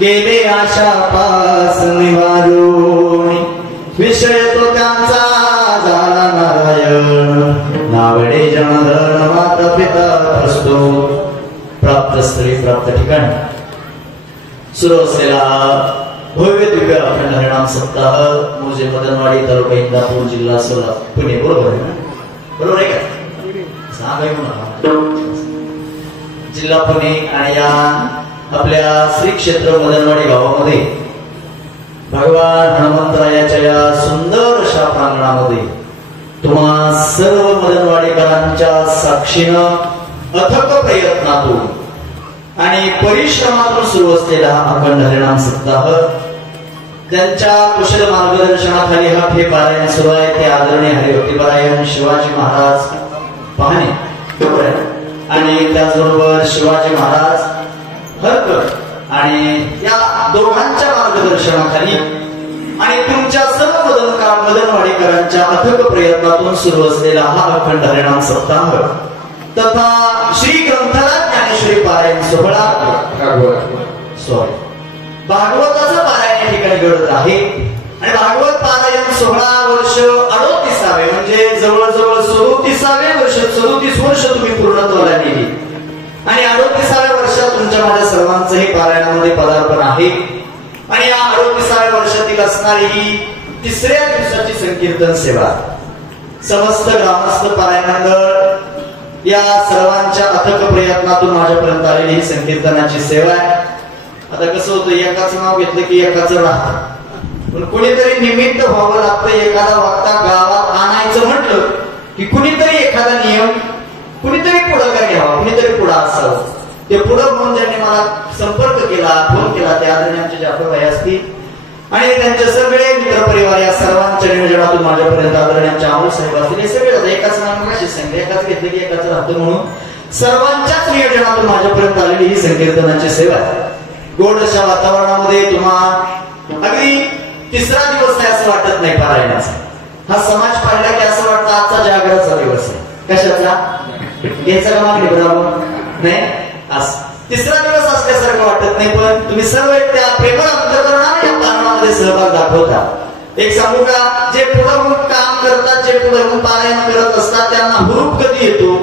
गेले आशा पास निवारून विषय तो त्यांचा झाला नारायण नावडे जनार्दन माता पिता असतो प्राप्त स्थळी प्राप्त ठिकाण सुरू असलेला भव्य दिव्य अखंड हरिनाम सप्ताह मुजे मदनवाडी तालुका इंदापूर जिल्हा सोलापूर पुणे बरोबर आहे ना बरोबर आहे का सांगाय म्हणा जिल्हा पुणे आणि या आपल्या श्री क्षेत्र मदनवाडी गावामध्ये भगवान हनुमंतरायाच्या या सुंदर अशा प्रांगणामध्ये तुम्हा सर्व मदनवाडीकरांच्या साक्षीनं अथक प्रयत्नातून आणि परिश्रमातून सुरू असलेला हा अखंड हरिनाम सप्ताह त्यांच्या कुशल मार्गदर्शनाखाली हा हे पारायण सुरू आहे ते आदरणीय हरिभक्तीपरायण शिवाजी महाराज पाहणे आणि त्याचबरोबर शिवाजी महाराज हरकर आणि या दोघांच्या मार्गदर्शनाखाली आणि तुमच्या सर्व मदनवाडीकरांच्या अथक प्रयत्नातून सुरू असलेला हा अखंड हरिनाम सप्ताह तथा श्री ग्रंथराज ज्ञानेश्वरी पारायण सोहळा भागवताचं पारायण या ठिकाणी घडत आहे आणि भागवत पारायण सोहळा वर्ष 38 म्हणजे जवळजवळ 37 वर्ष 37 वर्ष तुम्ही पूर्णत्वाला नेली आणि 38व्या वर्षात तुमच्या माझ्या सर्वांचं हे पारायणामध्ये पदार्पण आहे आणि या 38व्या वर्षातील असणारी ही तिसऱ्या दिवसाची संकीर्तन सेवा समस्त ग्रामस्थ पारायण मंडळ या सर्वांच्या अथक प्रयत्नातून माझ्यापर्यंत आलेली ही संकीर्तनाची सेवा आहे आता कसं होतं एकाचं नाव घेतलं की एकाचं राहतं पण कुणीतरी निमित्त व्हावं लागतं एखादा वक्ता गावात आणायचं म्हटलं की कुणीतरी एखादा नियम कुणीतरी पुढाकार घ्यावा कुणीतरी पुढं असावं ते पुढं म्हणून ज्यांनी मला संपर्क केला फोन केला ते आदरणीय आमचे जाफर भाई असतील आणि त्यांचे सगळे मित्रपरिवार या सर्वांच्या नियोजनातून माझ्यापर्यंत आदरणीय आमचे अमोल साहेब असतील हे सगळे एकाच नाव कशी सांगते एकाच घेतले की एकाच राहतं म्हणून सर्वांच्याच नियोजनातून माझ्यापर्यंत आलेली ही संकीर्तनाची सेवा गोड अशा वातावरणामध्ये तुम्हा अगदी तिसरा दिवस आहे असं वाटत नाही पारायणाचा हा समाज पाहिला की असं वाटतं आजचा जागराचा दिवस आहे कशाचा घ्यायचा का मागणी बरोबर नाही असं तिसरा दिवस असल्यासारखं वाटत नाही पण तुम्ही सर्व त्या प्रेमळ अंतःकरणाने या पारायणामध्ये सहभाग दाखवता एक सांगू का जे पुढे काम करतात जे पुढे पारायण करत असतात त्यांना हुरूप कधी येतो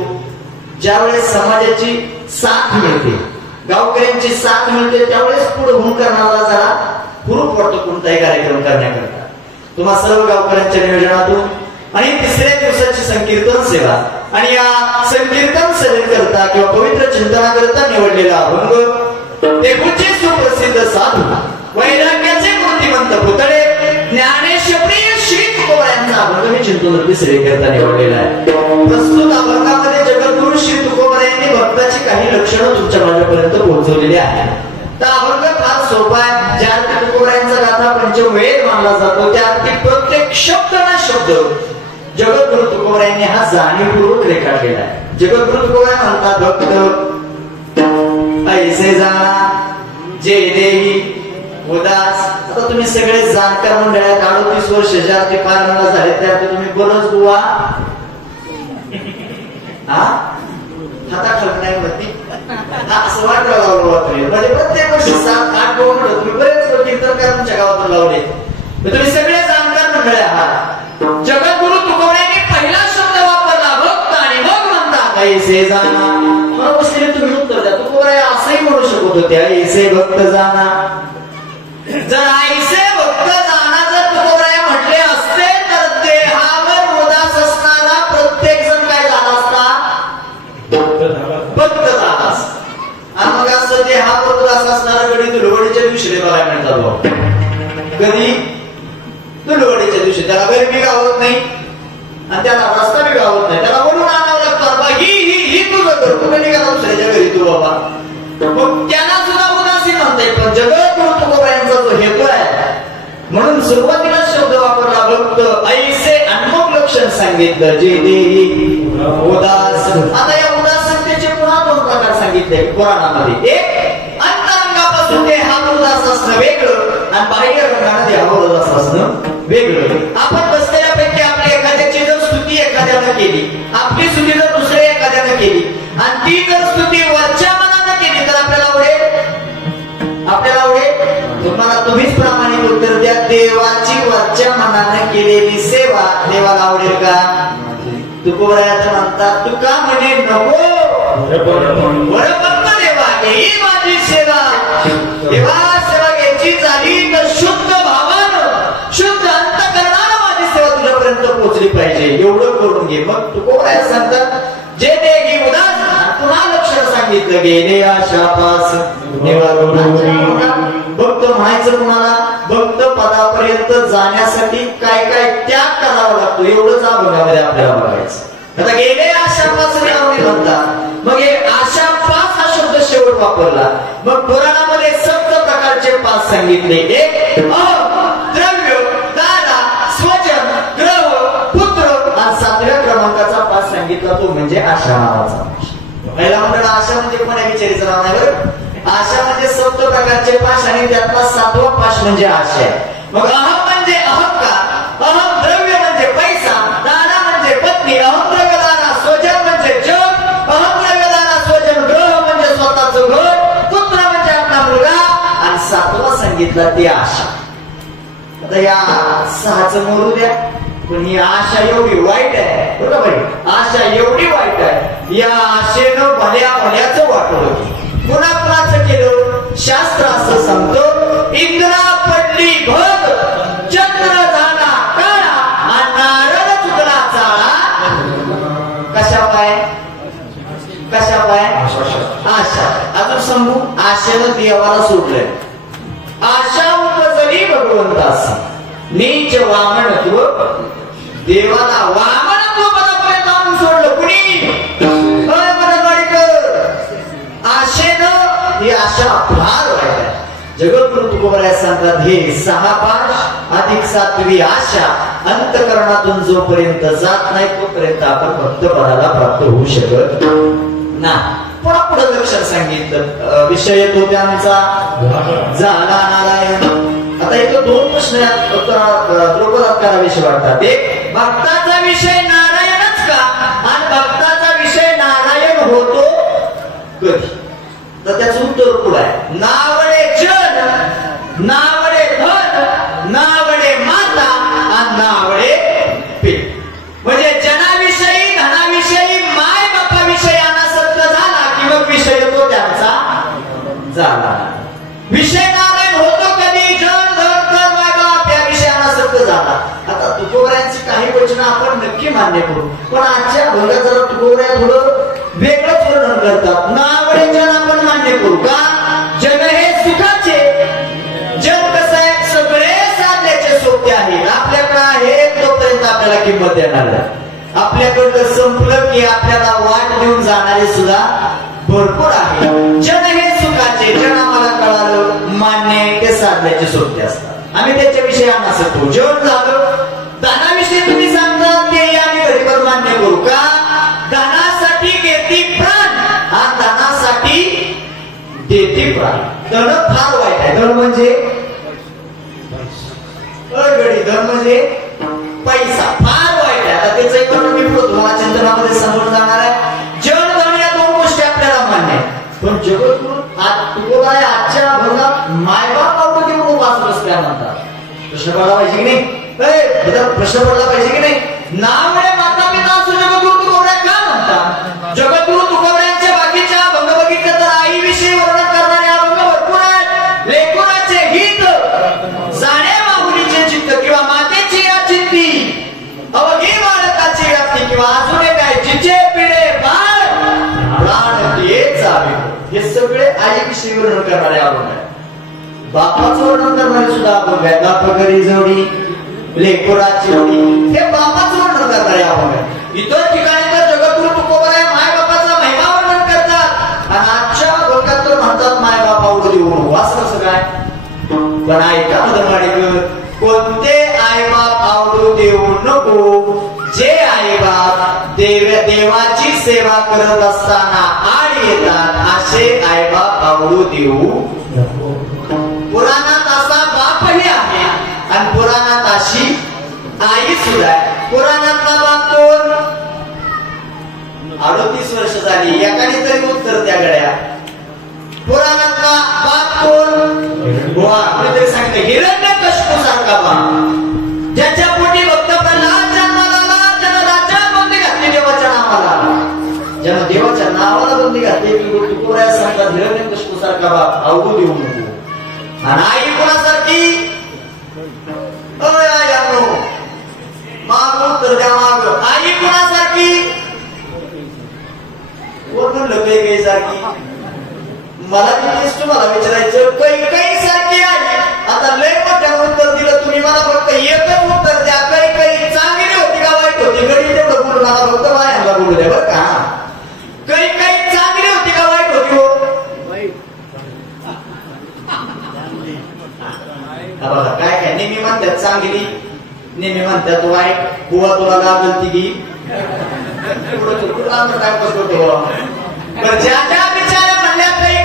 ज्यावेळेस समाजाची साथ मिळते गावकऱ्यांची साथ मिळते त्यावेळेस पुढे होऊन करणारा जरा हुरूप वाटतो कोणताही कार्यक्रम करण्याकरता तुम्हा सर्व गावकऱ्यांच्या नियोजनातून आणि तिसऱ्या दिवसाची संकीर्तन सेवा आणि या संकीर्तन सेवेकरता किंवा पवित्र चिंतनाकरता निवडलेला अभंग ते कुठचे सुप्रसिद्ध साधू वैराग्याचे मूर्तिमंत पुतळे ज्ञानेश्वरी श्री तुकोबरायांचा अभंग मी चिंतन सेवेकरता निवडलेला आहे प्रस्तुत अभंगामध्ये जगद्गुरु श्री तुकोबरायांनी भक्ताची काही लक्षणं तुमच्या माझ्यापर्यंत पोहोचवलेली आहेत तर अभंग फार सोपा आहे ज्या तुकोबरायांचा गाथा पंचवेद मानला जातो त्या प्रत्येक शब्द ना शब्द जगद्गुरु तुकोबरायांनी हा जाणीवपूर्वक रेखाटलेला आहे जगद्गुरु तुकोबराय म्हणतात भक्त ऐसे जाणा जे देही उदास आता तुम्ही सगळे जाणकार मंडळात 38 वर्ष ज्या ते पारायणाला झाले त्या तुम्ही बरंच बुवा हा हाता खालणार होती असं वाटलं म्हणजे प्रत्येक वर्षी 7-8 गोंड तुम्ही बरेच कीर्तनकार तुमच्या गावातून लावले तुम्ही सगळे जाणकार मंडळ आहात जगद्गुरु तुकोबरायांनी पहिला शब्द वापरला भक्त आणि मग म्हणतात ऐसे जाणा बरोबर तुम्ही उत्तर द्या तुकोबराय असंही म्हणू शकत होते ऐसे भक्त जाणा जर ऐसे भक्त जाणा जर तुकोबराय म्हटले असते तर देहावर उदास असणारा प्रत्येक जण काय झाला असता भक्त झाला असता आणि मग असं देहावर उदास असणारा गडी धुलवडीच्या दिवशी बघायला मिळतात कधी धुलवडीच्या दिवशी त्याला गरमी गावत नाही आणि त्याला रस्ता बी गावत नाही त्याला वळून आणावं लागतं ही तुझं कर तू कधी का दुसऱ्याच्या घरी तू बाबा मग त्यांना सुद्धा उदासी म्हणताय पण जगद्गुरु तुकोबरायांचा जो हेतू आहे म्हणून सुरुवातीला शब्द वापरला भक्त ऐसे अनमोल लक्षण सांगितलं जे देही उदास आता या उदासीनतेचे पुन्हा 2 प्रकार सांगितले पुराणामध्ये एक अंतरंगापासून देहावर उदास असणं वेगळं आणि बाह्य रंगाने देहावर उदास असणं वेगळं आपण बसलेल्यापैकी आपली एखाद्याची जर स्तुती एखाद्यानं केली आपली स्तुती जर दुसऱ्या एखाद्यानं केली आणि ती जर स्तुती वरच्या मनानं केली तर आपल्याला आवडेल देवाला आवडेल का? तुकोबरायाचं म्हणतात तुका म्हणे नको वरपत्न देवा घेई माझी सेवा. देवा सेवा घ्यायची झाली तर शुद्ध भावानं शुद्ध अंतःकरणानं माझी सेवा तुझ्यापर्यंत पोहोचली पाहिजे, एवढं करून घे. मग तुकोबराया सांगतात जे देगी उदास. पुन्हा लक्षण सांगितलं गेले आशापास भक्त म्हणायचं कुणाला? भक्त पदापर्यंत जाण्यासाठी काय काय त्याग करावा लागतो एवढंच अभंगामध्ये आपल्याला बघायचं. आता गेले आशापास म्हणतात. मग हे आशापास हा शब्द शेवट वापरला. मग पुराणामध्ये 7 प्रकारचे पास सांगितले. एक द्रव्य, दादा, स्वजन, ग्रह, पुत्र. आणि 7व्या क्रमांकाचा पास सांगितला तो म्हणजे आशा नावाचा. पहिला म्हणलं आशा म्हणजे कोणा विचारायचं नाव नाही बरं. आशा म्हणजे 7 प्रकारचे पाश आणि त्यातला 7वा पाश म्हणजे आशा आहे. मग अहम म्हणजे अहंकार, अहम द्रव्य म्हणजे पैसा, दाना म्हणजे पत्नी, अहम द्रव्य दाना, स्वजन म्हणजे जग, अहम द्रव्य दाना स्वजन, ग्रह म्हणजे स्वतःचं घर, पुत्र म्हणजे आपला मुलगा आणि 7वा सांगितला ती आशा. आता या 6चं मोरू द्या. पण ही आशा एवढी वाईट आहे बरोबर. आशा एवढी वाईट आहे. या आशेनं भल्या भल्याचं वाटलं. पुन्हा कुणाचं केलं? शास्त्र असं सांगतो इंद्रा पडली भग, चंद्र झाला काळा आणि नारळ चुकला चाळा. कशा पाय? कशा पाय? आशा. अजून सांगू आशेनं देवाला सोडलंय. आशा उपजली भगवंतास नीच वामनत्व. देवाला वामनत्व पदापर्यंत आणून सोडलं कुणी? आशेनं ही आशा फार वाईट आहे. जगद्गुरु तुकोबराय सांगतात हे 6 पाश अधिक 7वी आशा अंतःकरणातून जोपर्यंत जात नाही तोपर्यंत आपण भक्त पदाला प्राप्त होऊ शकत नाही. पुन्हा पुढे लक्षण सांगितलं. विषय तो त्यांचा झाला नारायण. आता इथं 2 प्रश्न द्रौपदात करावेसे वाटतात. एक भक्ताचा विषय नारायणच का आणि भक्ताचा विषय नारायण होतो कधी? तर त्याचं उत्तर पुढे आहे. नावडे जन, नावडे धन, नावडे माता आणि नावडे पित. म्हणजे जनाविषयी धनाविषयी माय बापाविषयी अनासक्त झाला की मग विषय तो त्यांचा झाला. विषय नारायण होतो कधी? जन धन कर माय बाप या विषय अनासक्त झाला. आता तुकोबरायांची काही वचनं आपण नक्की मान्य करू पण आजच्या भोगात जरा तुकोबराया थोडं वेगळंच वर्णन करतात. नावडे जन आपण मान्य करू का? जन हे सुखाचे. जन कसं आहे? सगळे साधण्याचे सोपे आहेत. आपल्याकडे आहे तोपर्यंत आपल्याला किंमत देणार आहे. आपल्याकडं संपलं की आपल्याला वाट देऊन जाणारे सुद्धा भरपूर आहे. जन हे सुखाचे. जन आम्हाला कळालं मान्य ते साधण्याचे सोपे असतात. आम्ही त्याच्याविषयी आणतो. जेवण झालं. दानाविषयी तुम्ही सांगता ते आम्ही घरीवर मान्य करू का? दानासाठी घेती प्राण आणि दानासाठी देती प्राण. धन फार वाईट आहे. धन म्हणजे धन म्हणजे पैसा फार वाईट आहे. आता त्याचं एक मी तुम्हाला चिंतनामध्ये समोर जाणार आहे. जन धन या 2 गोष्टी आपल्याला मान्य आहे पण जगद्गुरु तुकोबराय आजच्या भंगात मायबाप आवडते म्हणून वाचलंच त्या म्हणतात. प्रश्न पडला पाहिजे की नाही? प्रश्न पडला पाहिजे की नाही? नावडे माता पिता असं जगद्गुरु तुकोबराय का म्हणतात? जगद्गुरु तुकोबरायांच्या बाकीच्या अभंग बघितलं तर आईविषयी वर्णन करणारे अभंग भरपूर आहेत. लेकुराचे हित, जाणे माहुलीचे चित्त किंवा मातेची या चित्ती, अवघी बाळकाची व्याप्ती किंवा अजून काय जिचे पिढे बाळ प्राण येत जावे. हे सगळे आईविषयी वर्णन करणारे अभंग आहेत. बापाचं वर्णन करणारे सुद्धा अभंग आहेत. बाप घरी जोडी लेकुराची जोडी हे बापाचं वर्णन करणारे अभंग आहेत. इतर ठिकाणी तर जगद्गुरु तुकोबराय माय बापाचा महिमा वर्णन करतात आणि आजच्या अभंगात तर म्हणतात माय बाप आवडू देऊ. असं कसं काय? पण ऐका मधमाडीकर, कोणते आई बाप आवडू देऊ नको. जे आई बाप देवाची सेवा करत असताना आड येतात असे आई बाप आवडू देऊ नको. पुराणात असा बापही आहे आणि पुराणात अशी आई सुद्धा आहे. पुराणातला बाप कोण? 38 वर्ष झाली एकाने तरी उत्तर त्या गड्या. पुराणातला बाप कोण? कोणीतरी सांगितलं हिरण्यकश्यपू सारखा बाप ज्याच्या पोटी भक्त प्रल्हाद जन्माला अवघू देऊ नको. आणि आई कोणासारखी माग उत्तर द्या माग. आई कोणासारखी कोण म्हणलं काही सारखी. मला तेच तुम्हाला विचारायचं काही सारखी आहे. आता लय मोठ्या उत्तर दिलं तुम्ही मला फक्त एकच उत्तर द्या. काही चांगली होती का वाईट होती गडी तेवढं बोलू मला फक्त बायांना बोलू द्या बरं का. काही चांगली होती का वाईट होती हो. बघा काय नेहमी म्हणतात चांगली नेहमी म्हणतात वाईट. बुवा तुला लागल ती घी ज्या ज्या बिचाऱ्या म्हणल्या काही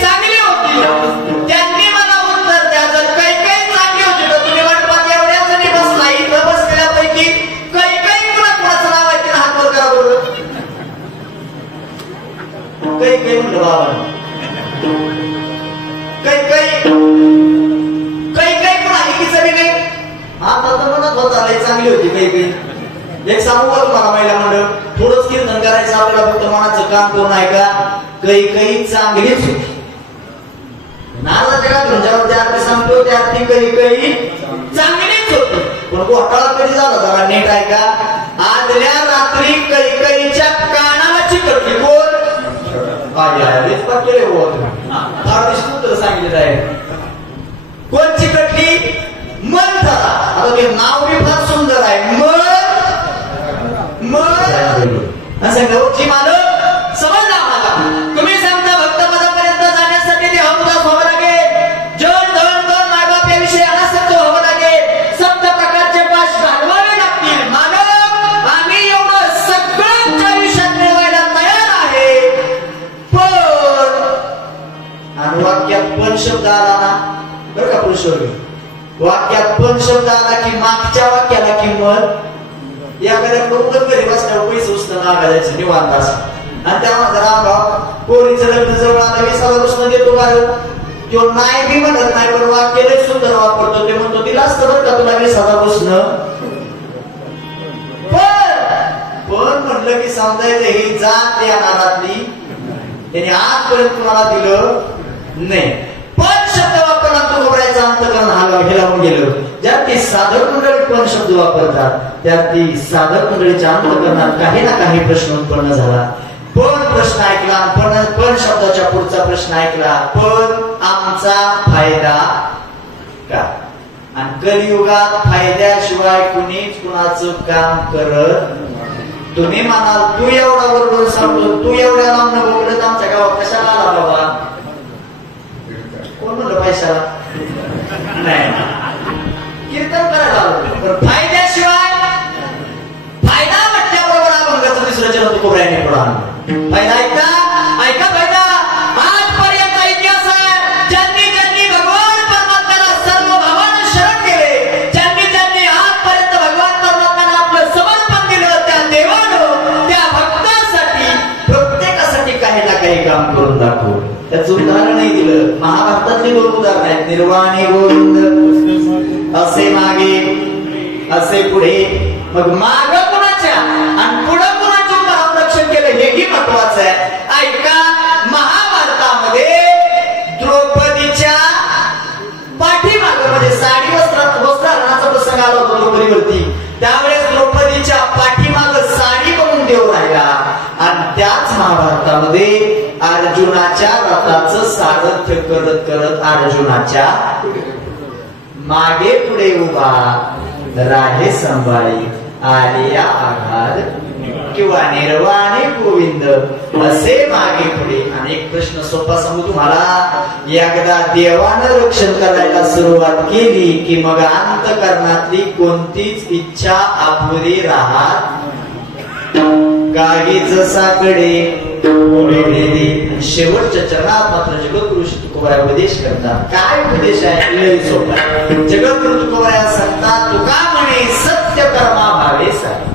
चांगली होती त्यांनी मला उत्तर द्या. जर काही चांगली होती तर तुम्ही वाटपात एवढ्या जणी बसला इथं बसलेल्यापैकी काही कुणाचं नाव आहे तिला हात वर करा बरोबर. काही म्हणलं बाबा काही कुणा एकीचं बी नाही. आता तर म्हणत होता लय चांगली होती काही. एक सांगू का तुम्हाला महिला मंडळ थोडंच कीर्तन करायचं आपल्याला फक्त मनाचं काम करून ऐका. काही चांगलीच होती. नारळाच्या घंजावर त्या आरती सांगतो त्या आरती काही चांगलीच होती. पण घोटाळा कधी झाला जरा नीट ऐका. आदल्या रात्री कैकईच्या कानाला चिकटली कोण केले होत सांगितलं आहे. कोण चिकटली मन झाला. आता ते नाव बी फार सुंदर आहे मन जी मालक समजला आम्हाला. तुम्ही सांगता भक्त पदापर्यंत जाण्यासाठी ते हौदास व्हावं लागेल. जण धन कर मायबाप याविषयी अनासक्त व्हावं लागेल. सप्त प्रकारचे पाश घालवावे लागतील. मालक आम्ही एवढं सगळं आयुष्यात मिळवायला तयार आहे. पण आणि वाक्यात पण शब्द आला ना बरं का पुरुषोर. वाक्यात पण शब्द आला की मागच्या वाक्याला किंमत एखाद्या बरोबर घरी बसल्यावर पैसे उचलून नागायचं निवांत असं. आणि त्यानंतर रामभाव पोरीचं लग्न जवळ आलं 20,000 रुपये देतो का तो नाही बी म्हणत नाही. पण वाक्य लय सुंदर वापरतो. ते म्हणतो दिला असतं बरं का तुला 20,000 रुपये. पण म्हणलं की समजायचं ही जात या नादातली त्याने आजपर्यंत तुम्हाला दिलं नाही. पण शब्द वापरला तो घोबरायचा अंतकरण हेलावून गेलं. ज्या ती साधक मंडळी पण शब्द वापरतात त्या ती साधक मंडळीच्या अंतकरणात काही ना काही प्रश्न उत्पन्न झाला. पण प्रश्न ऐकला पण शब्दाच्या पुढचा प्रश्न ऐकला. पण आमचा फायदा का. आणि कलियुगात फायद्याशिवाय कुणीच कुणाचं काम करत. तुम्ही म्हणाल तू एवढा बरोबर सांगतो तू एवढ्या लांब बोलत आमच्या गावात कशाला आला बाबा. कोण म्हणलं पैशाला नाही कीर्तन करायला आलो. पण फायद्याशिवाय फायदा म्हटल्याबरोबर अभंगाचं दुसऱ्याच्या कोबऱ्याने पुढे आणलं. फायदा ऐका फायदा आजपर्यंत इतिहास आहे. ज्यांनी भगवान परमात्म्याला सर्व भावानं शरण केले ज्यांनी आजपर्यंत भगवान परमात्म्याला आपलं समर्पण दिलं त्या देवानं त्या भक्तांसाठी प्रत्येकासाठी काही ना काही काम करून दाखवलं. त्याचं उदाहरणही दिलं. महाभारतातली 2 उदाहरण आहेत. निर्वाणी गोविंद असे मागे असे पुढे. मग माग कुणाच्या आणि पुढे कुणाचं रक्षण केलं हेही महत्वाचं आहे. ऐका महाभारतामध्ये द्रौपदीच्या पाठीमागे म्हणजे साडी वस्त्रहरणाचा प्रसंग आला होता द्रौपदीवरती. त्यावेळेस द्रौपदीच्या पाठीमागे साडी बनवून देऊ राहिला. आणि त्याच महाभारतामध्ये अर्जुनाच्या रथाचं सारथ्य करत करत अर्जुनाच्या मागे पुढे उभा राहे संभाळी आलिया आघात किंवा निर्वाणी गोविंद असे मागे पुढे. आणि एक प्रश्न सोपा सांगू तुम्हाला. एकदा देवानं रक्षण करायला सुरुवात केली की मग अंतकरणातली कोणतीच इच्छा अपुरी राहत गागीच साकडे शेवटच्या चरणात मात्र जगद्गुरु तुकोबाराय उपदेश करतात. काय उपदेश आहे लय सोपा. जगद्गुरु तुकोबाराय सांगतात तुका म्हणे सत्य कर्मा भावे साहे.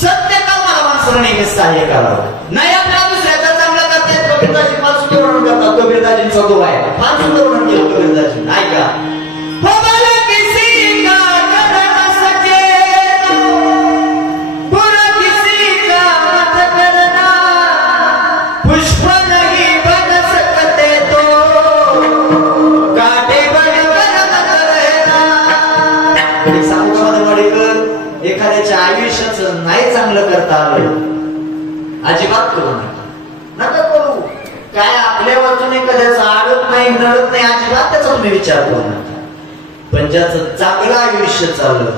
सत्य कर्माला माणसाला नेहमी सहाय्य करावं. नाही आपल्याला दुसऱ्याचा चांगला करतात. कबीरदाजी फार सुंदर वर्णन करतात. कबीरदाजींचा दोहा आहे फार सुंदर वर्णन केलं कबीरदाजी. ऐका पुष्प नहीं बन सकते एक सांगू का माझं वाडेकर, एखाद्याच्या आयुष्याचं नाही चांगलं करता आलं अजिबात करू नका करू. काय आपल्या वाचून एखाद्याचं आडत नाही नडत नाही अजिबात त्याचा तुम्ही विचार करू नका. पण ज्याचं चांगलं आयुष्य चाललं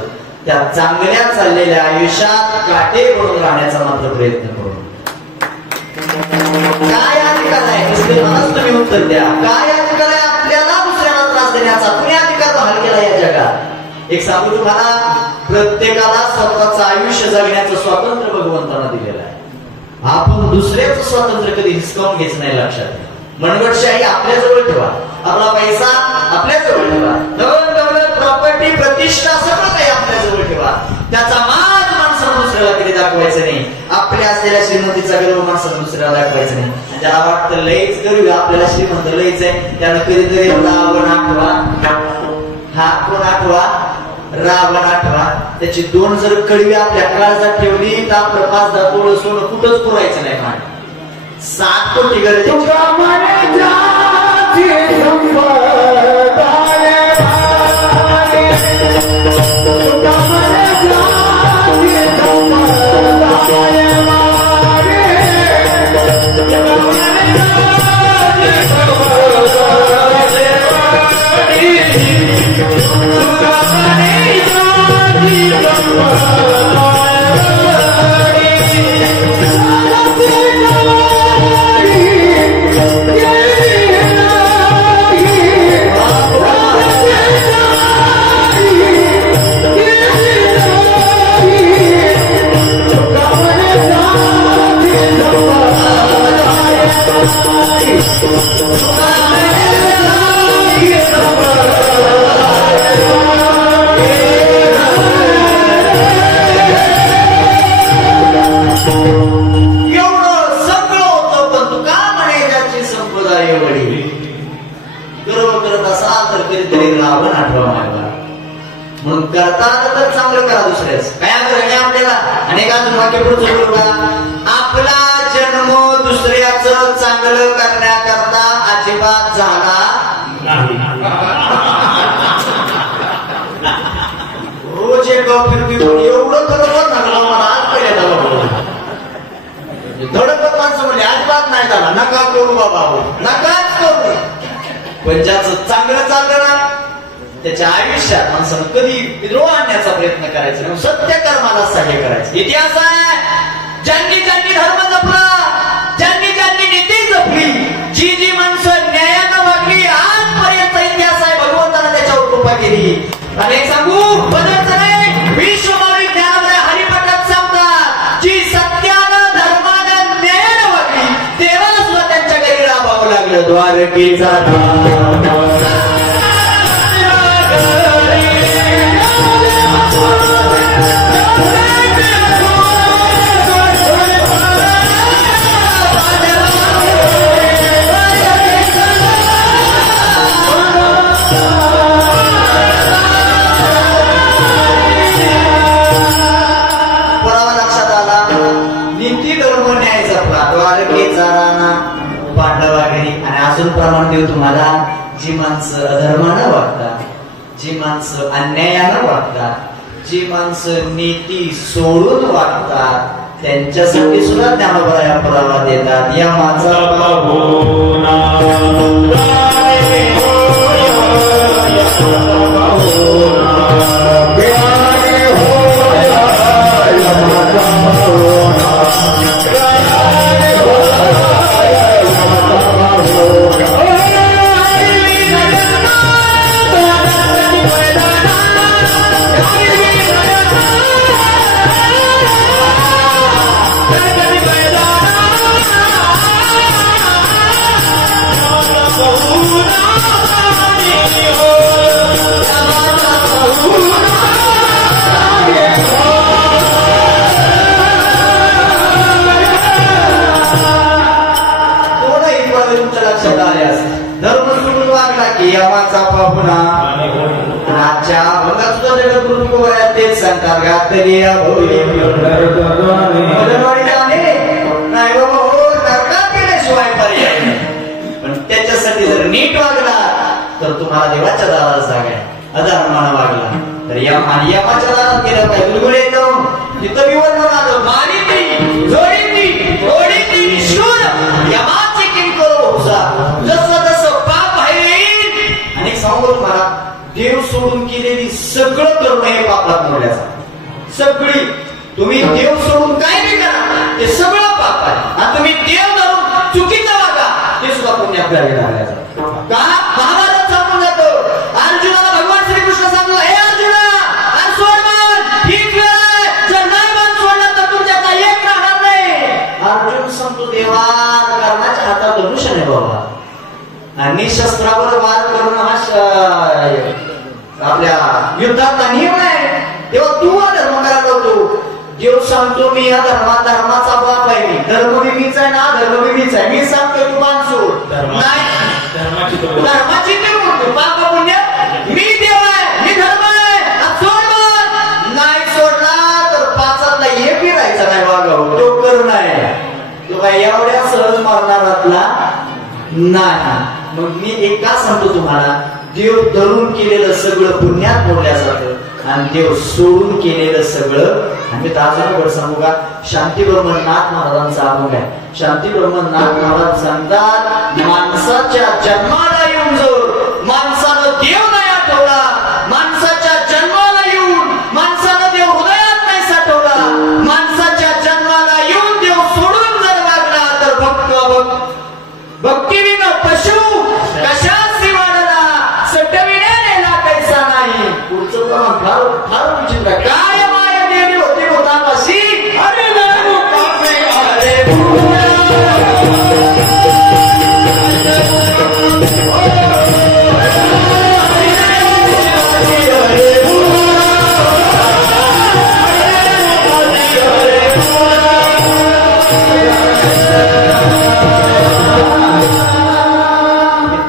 त्या चांगल्या चाललेल्या आयुष्यात काटे पडून राहण्याचा मात्र प्रयत्न करू. काय अधिकार आहे दुसरे मलाच तुम्ही उत्तर द्या. काय अधिकार आहे आपल्याला दुसऱ्याला त्रास देण्याचा? कुणी अधिकार बहाल केला या जगात? एक सांगू तुम्हाला, प्रत्येकाला स्वतःचं आयुष्य जगण्याचं स्वातंत्र्य भगवंतानं दिलेलं आहे. आपण दुसऱ्याचं स्वातंत्र्य कधी हिसकावून घ्यायचं नाही. लक्षात मनगटशाही आपल्या जवळ ठेवा, आपला पैसा आपल्या जवळ ठेवा, दौलत प्रॉपर्टी प्रतिष्ठा सगळं काही आपल्या जवळ ठेवा. त्याचा माज माणसाला दुसऱ्याला कधी दाखवायचं नाही. आपल्या असलेल्या श्रीमंतीचा गर्व माणसाला दुसऱ्याला दाखवायचं नाही. ज्याला वाटतं लईच करूया आपल्याला श्रीमंत लईच आहे त्यानं कधीतरी रावण आठवा. हा कोण आठवा? रावण आठवा. त्याची 2 जर कडवी आपल्या काळजात ठेवली तर आपलं 5-10 तोळ सोनं कुठंच पुरायचं नाही. मान 7 कोटी गरजेची. आपला जन्म दुसऱ्याचं चांगलं करण्याकरता अजिबात झाला नाही. रोज एक एवढं थोडं मला आज पहिल्या धडकत माणसं म्हणजे अजिबात नाही झाला. नका करू बाबा, नकाच करू. पण ज्याचं चांगलं चाललं ना त्याच्या आयुष्यात माणसानं कधी द्रोह आणण्याचा प्रयत्न करायचा नाही. सत्य कर्माला सहाय्य करायचं. इतिहास आहे, ज्यांनी ज्यांनी धर्म जपला, ज्यांनी ज्यांनी नीती जपली, जी जी माणसं न्यायानं वागली, आजपर्यंत इतिहास आहे. भगवंतानं त्याच्यावर कृपा केली. आणि एक सांगू बदलचं नाही, विश्वमानवी ज्ञानोदय हरिपटात सांगतात, जी सत्यानं धर्मानं न्यायानं वागली तेव्हा सुद्धा त्यांच्या घरी राबावं लागलं. द्वारकेचा प्रमाण देऊ तुम्हाला. जी माणसं अधर्मानं वागतात, जी माणसं अन्यायानं वागतात, जी माणसं नीती सोडून वागतात त्यांच्यासाठी सुद्धा ज्ञानोबा या पुरावा देतात. या माझा यमाचा पाहुणा राजा भगत जगद्गुरु तेच सांगतात गातली नाही बाबा हो नरकात गेल्याशिवाय पर्याय नाही. पण त्याच्यासाठी जर नीट वागला तर तुम्हाला देवाच्या दारात जागा आहे. अधर्मानं वागला तर आणि यमाच्या दारात गेलं काय गुलगुले करून तिथं बी वर्णन आलं मारिती जोडीती जोडीती निष्ठूर यमाची किंकर होसा जसं जसं पाप आहे. आणि सांगू तुम्हाला देव सोडून केलेली सगळं करणं हे पापात मोडल्याचा. सगळी तुम्ही देव सोडून काय नाही करा ते सगळं पाप आहे. आणि तुम्ही देव धरून चुकीचं वागा ते सुद्धा पुण्यात लागल्याचा. का महाभारत सांगून जातो अर्जुनाला भगवान श्रीकृष्ण सांगतो हे अर्जुना आणि सोड मन ठीक वेळ जर नाही मन सोडलं तर तुमच्यात एक राहणार नाही. अर्जुन सांगतो देवा कर्णाच्या हातात धनुष्य नाही बाबा आणि शस्त्रावर वार करणं हा आपल्या युद्धात नियम आहे. तेव्हा तू धर्म करायला लावतो. देव सांगतो मी या धर्माचा बाप आहे. मी धर्म मीच आहे ना धर्म मीच आहे. मी सांगतो तू बांध सोड नाही धर्माची पाप पुण्य मी देव आहे मी धर्म आहे सोड नाही सोडला तर पाचातला एकही राहायचा नाही वागाव तो कर नाही तो काय एवढ्या सहज मारणारातला नाही. मग मी एक का सांगतो तुम्हाला देव धरून केलेलं सगळं पुण्यात मोडल्या जातं आणि देव सोडून केलेलं सगळं. आणि अजून सांगू का शांती ब्रह्मनाथ महाराजांचा अभंग आहे. शांती ब्रह्मनाथ महाराज सांगतात माणसाच्या जन्माला येऊन जर माणसानं देव नाही आठवला माणसाच्या जन्माला येऊन माणसानं देव हृदयात नाही साठवला माणसाच्या जन्माला येऊन देव सोडून जर वागला तर भक्तीविना पशु कशाची वाढला सटविण्याला कैसा नाही. पुढचं प्रमाण फार विचित्र काय माया देवी होती होतापाशी अरे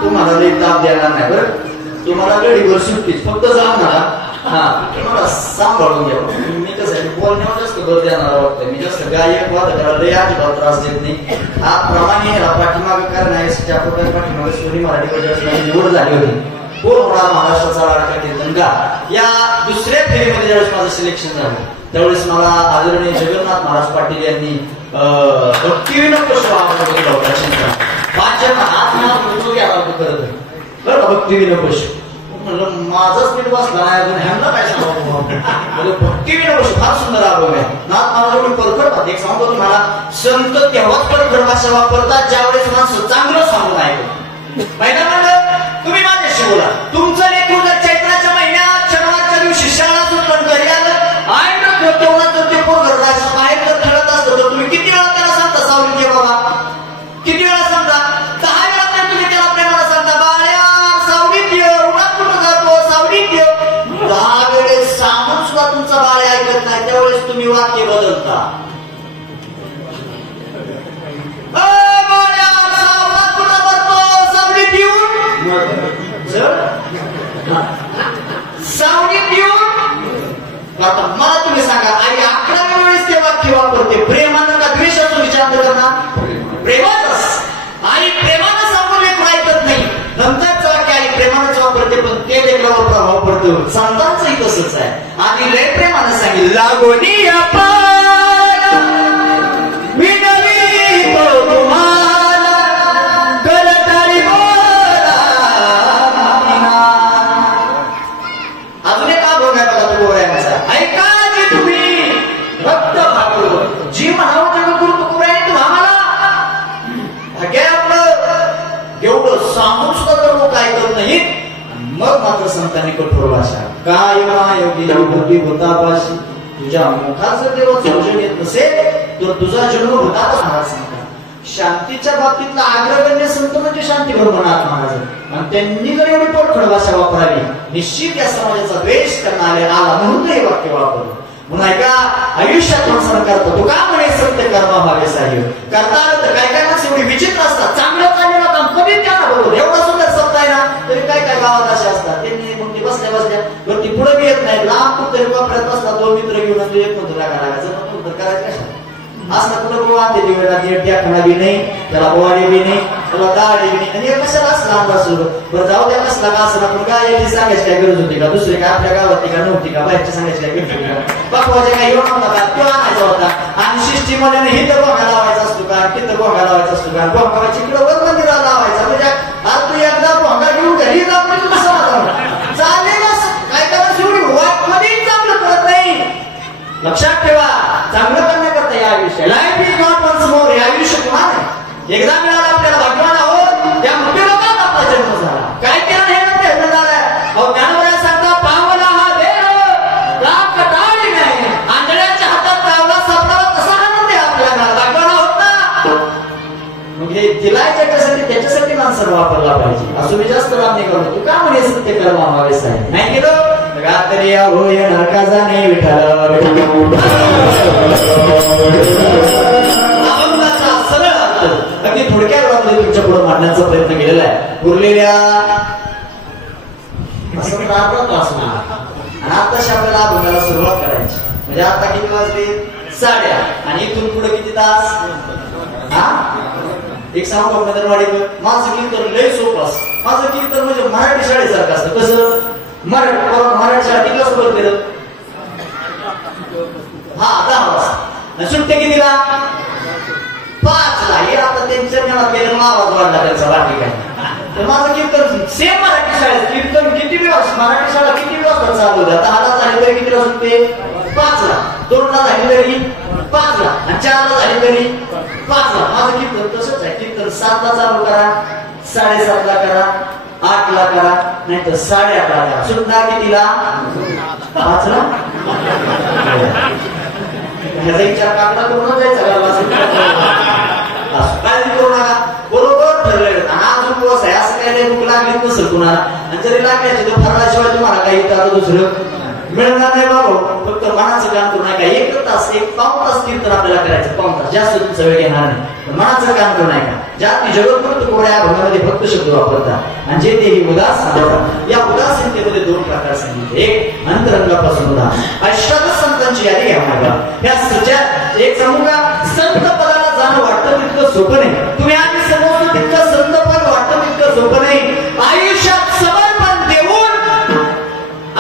तुम्हाला ताप देणार नाही बरं. तुम्हाला गडीवर सुट्टीच फक्त जा मला मला सांभाळून घ्या. मी कसं बोलण्यावर जास्त भर देणार वाटतं. मी जास्त गायक वाद करायला अजिबात त्रास देत नाही. हा प्रमाणे पाठीमाग कारण आहे त्या प्रकारे पाठीमागे सोनी मराठी वर्षाची निवड झाली होती. कोण होणार महाराष्ट्राचा लाडका कीर्तनगा या दुसऱ्या फेरीमध्ये ज्यावेळेस माझं सिलेक्शन झालं त्यावेळेस मला आदरणीय जगन्नाथ महाराज पाटील यांनी भक्तीविनोद पशु आवडला होता. माझ्या आत्मा घ्यावा करत बरं भक्तीविनोद पशु म्हणलं माझाच नीट बसला नाही अजून ह्यांना काय सांगू. भक्तीविनोद पशु फार सुंदर अभंग आहे. नाथ महाराज एवढी परखड एक सांगतो तुम्हाला संत तेव्हाच परखड भाषा वापरतात ज्यावेळेस माणसं चांगलं सांगून ऐकतो. पहिला म्हणलं तुम्ही माझ्याशी बोला तुमचं लेकरू जर चैत्राच्या महिन्यात शनिवारच्या दिवशी शाळा सुटून घरी आलं आणि तेवढा जर ते पोरं बाहेर जर खेळत असतं तर तुम्ही किती वेळा त्याला सांगता सावली घे बाबा किती वेळा सांगता 10 वेळा तर तुम्ही त्याला प्रेमाला सांगता बाळ्या सावलीत ये उन्हात कुठं जातो सावलीत ये. 10 वेळेस सांगून सुद्धा तुमचा बाळ ऐकत नाही त्यावेळेस तुम्ही वाक्य बदलता. सावलीत येऊन आता मला तुम्ही सांगा आई 11व्या वेळेस ते वाक्य वापरते प्रेमानं का द्वेषाचा विचार करणार प्रेमाचाच. आई प्रेमानं सांगून लेकरू ऐकत नाही नंतरचं वाक्य आई प्रेमानंच वापरते पण ते लेकरावर प्रभाव पडतो. संतांचंही तसंच आहे. आधी लय प्रेमानं सांगितलं लागोनी सांगून सुद्धा तर लोक ऐकत नाहीत. मग मात्र संतांनी कठोर भाषा काय मायोगी बुद्धी होतापाशी तुझ्या मुखात जर देव संशय येत नसेल तर तुझा जन्म होताच महाराज सांगतात. शांतीच्या बाबतीतला अग्रगण्य संत म्हणजे शांती ब्रह्मनाथ महाराज आणि त्यांनी जर एवढी परखड भाषा वापरावी निश्चित या समाजाचा द्वेष करणारे आला म्हणून हे वाक्य वापरलं. म्हणून ऐका आयुष्यात माणसानं करतो तो का म्हणे सत्य कर्म व्हावे साह्य करता आलं तर काय काय माणसं एवढी विचित्र असतात. चांगलं चाललेलं काम कधी त्यांना बरोबर एवढा सुंदर शब्द आहे ना तरी काय काय गावात असे असतात त्यांनी मग ते बसल्या वरती पुढे बी येत नाही लांब कुठतरी वापरत बसतात 2 मित्र घेऊन तू एक म्हणतो लागायचं करायचं कशा असं कुठं गोवा ते वेळा बी नाही त्याला बोवाडी बी नाही तुला दाढी आणि कशाला असला अंदाज सुरू बरं जाऊ द्या कसला का असं आपण काय याची सांगायची काय गरज होती का दुसरी काय आपल्या गावात का नव्हती का बाहेरची सांगायची काय गरज होती का बापवाच्या काही येऊन नव्हता का तो आणायचा होता आणि शिष्टीमध्ये हिथं भोंगा लावायचा असतो का तिथं भोंगा लावायचा असतो का भोंगा इकडं वर मंदिराला लावायचा म्हणजे आज तू एकदा भोंगा घेऊन घरी जाऊ म्हणजे तुला समाधान चालेल काय करायचं एवढी वाट कधीच चांगलं करत नाही लक्षात ठेवा चांगलं करण्याकरता या आयुष्य life is not once more हे आयुष्य पुन्हा नाही एकदा मिळाला आपल्याला भाग्यवान आहोत त्या मोठ्या लोकांना आपला जन्म झाला काय केलं हे प्रयत्न झालाय अहो ज्ञानोबा सांगता पावला हा देह राग कटाळी नाही आंधळ्याच्या हातात पावला सापडावा तसा आनंद आहे आपल्याला भाग्यवान आहोत ना मग हे दिलाय त्याच्यासाठी माणसाला वापरला पाहिजे असं मी जास्त लाभ नाही करतो तू का म्हणे सत्य कर्म व्हावेच आहे नाही केलं रात्री होय नरका जाणे विठाला अगदी थोडक्या वेळामध्ये तुमच्या पुढे मांडण्याचा प्रयत्न केलेला आहे उरलेल्या आणि आताशी आपल्याला अभंगाला सुरुवात करायची म्हणजे आता किती वाजले 8:30 आणि इथून पुढे किती तास हा एक सांगू नगरवाडी माझं कीर्तन लय सोपं असतं माझं कीर्तन म्हणजे मराठी शाळेसारखं असतं कसं मराठी शाळा किती वाजता बंद केलं हा 10 वाजता सुट्ट्या कितीला 5 ला हे आता त्यांच्या मनात गेलं आवाज वाढला त्यांचा बाकी काय तर माझं कीर्तन सेम मराठी शाळेत कीर्तन किती वेळ मराठी शाळा किती वेळ चालू होत्या 10 ला झाली तरी किती वाजता सुटते 5 ला 2 ला झाली तरी 5 ला आणि 4 ला झाली तरी 5 ला माझं कीर्तन तसंच आहे कीर्तन 7 ला चालू करा 7:30 ला करा 8 ला करा नाही तर 8:30 ला करा सुद्धा कितीला 5 ला ह्याचा विचार काढला करून जायचा काय करू नका बरोबर ठरलेलं आणि अजून दिवस आहे असं काही नाही भूक लागली नसेल कुणाला आणि जरी लागल्याची तर फरणाशिवाय तुम्हाला काही आता दुसरं मिळणार नाही बाबा फक्त मनाचं काम करू नका 1 तास 1 पाऊण तास कीर्तन आपल्याला करायचं पाऊण तास जास्त तुमचा वेळ घेणार नाही मनाचं काम करू नका ज्या जगत फक्त कोड्या भागामध्ये भक्त शब्द वापरतात आणि जे ते उदास सांगतात या उदासीनतेमध्ये 2 प्रकार सांगितले एक अंतरंगापासून उदास अष्टादश संतांची यादी घ्यावं या सज्जा एक सांगू का संत पदाला जाणं वाटतं तितकं सोपं नाही तुम्ही आधी समजतो तितकं संत पद वाटतं तितकं सोपं नाही आयुष्यात समर्पण देऊन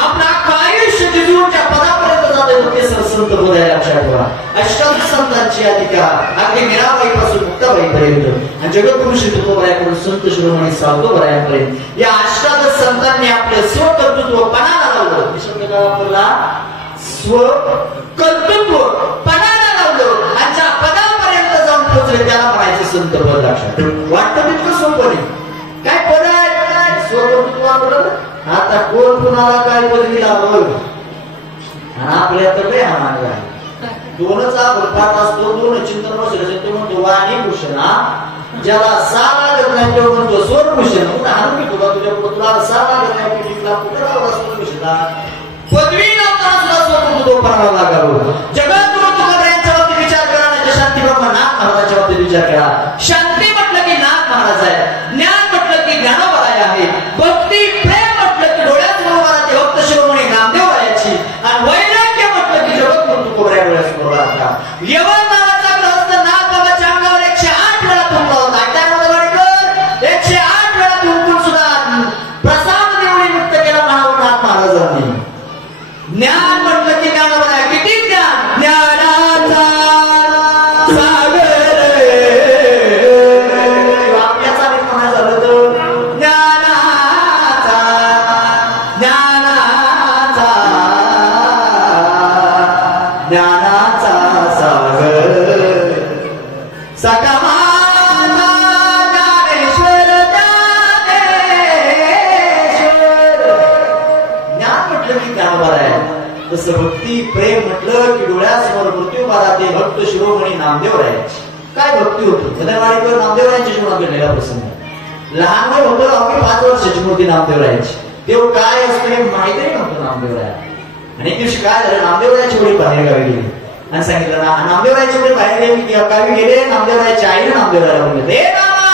आपलं आयुष्य जिजून ज्या पदापर्यंत जाते ते संत पद आहे लक्षात ठेवा अष्टादश संतांची यादी का अगदी मीराबाईपासून मुक्ताबाईपर्यंत आणि जगद्गुरु श्री तुकोबारायाकडून संत शिरोमणी सावतोबारायांपर्यंत या अष्टादश संतांनी आपलं स्वकर्तृत्व पणाला लावलं शब्द काय वापरला स्वकर्तृत्व पणाला लावलं आणि ज्या पदापर्यंत जाऊन पोहोचले त्याला म्हणायचं संत पद लक्षात वाटतं तितकं सोपं नाही काय पद आहे स्वकर्तृत्व वापरलं आता कोण कुणाला काय पदवी लावलं आणि आपल्या तर काय हा मार्ग आहे 2च पाठ असतो 2 चिंतन बसले तो म्हणतो वाणी भूषण ज्याला 6 लागत नाही तो म्हणतो स्वरभूषण हाणून घेतो का तुझ्या तुला 6 लागत नाही पिढीला कुठला स्वरभूषण पदवी नव्हता स्वतंत्र पणाला लागावं जगद्गुरु तुकोबारायांच्या बाबतीत विचार करा नाही शांती ब्रह्म नाथ महाराजांच्या बाबतीत विचार करा शांती म्हटलं की नाथ महाराज आहे ज्ञान म्हटलं की ज्ञानोबाराय आहे भक्ती प्रेम म्हटलं की डोळ्यात उभाराचे भक्त शिरोमणी नामदेवरायाची आणि वैराग्य म्हटलं की जगद्गुरु तुकोबाराय डोळ्यासमोर राहता यवन नावाचा ग्रहस्थ नाथ बाबाच्या अंगावर 108 वेळा तुंबला होता त्यामध्ये वाडकर 108 वेळा तुंबून सुद्धा प्रसाद देऊळी मुक्त केला नाथ महाराजांनी ज्ञान म्हटलं की ज्ञानोबाराय किती ज्ञान ज्ञानाचा सागर आपल्याचा निर्माण झालं तर ज्ञानाचा ज्ञानाचा ज्ञानाचा सागर सका तसं भक्ती प्रेम म्हटलं की डोळ्यासमोर मृत्यू पाहते भक्त शिरोमणी नामदेवरायाची काय भक्ती होती गदरवाडीकर नामदेवरायांच्या जीवनात घडलेला प्रसंग लहान वय होतं अवघी 5 वर्षाची मूर्ती नामदेवरायाची तेव्हा काय असतं हे माहितीही नव्हतं नामदेवराया आणि एक दिवशी काय झालं नामदेवरायाची वडील बाहेर गावी गेली आणि सांगितलं ना नामदेवरायाची वडील बाहेर गावी गेले नामदेवरायाच्या आईने नामदेवरायाला म्हणले हे नामा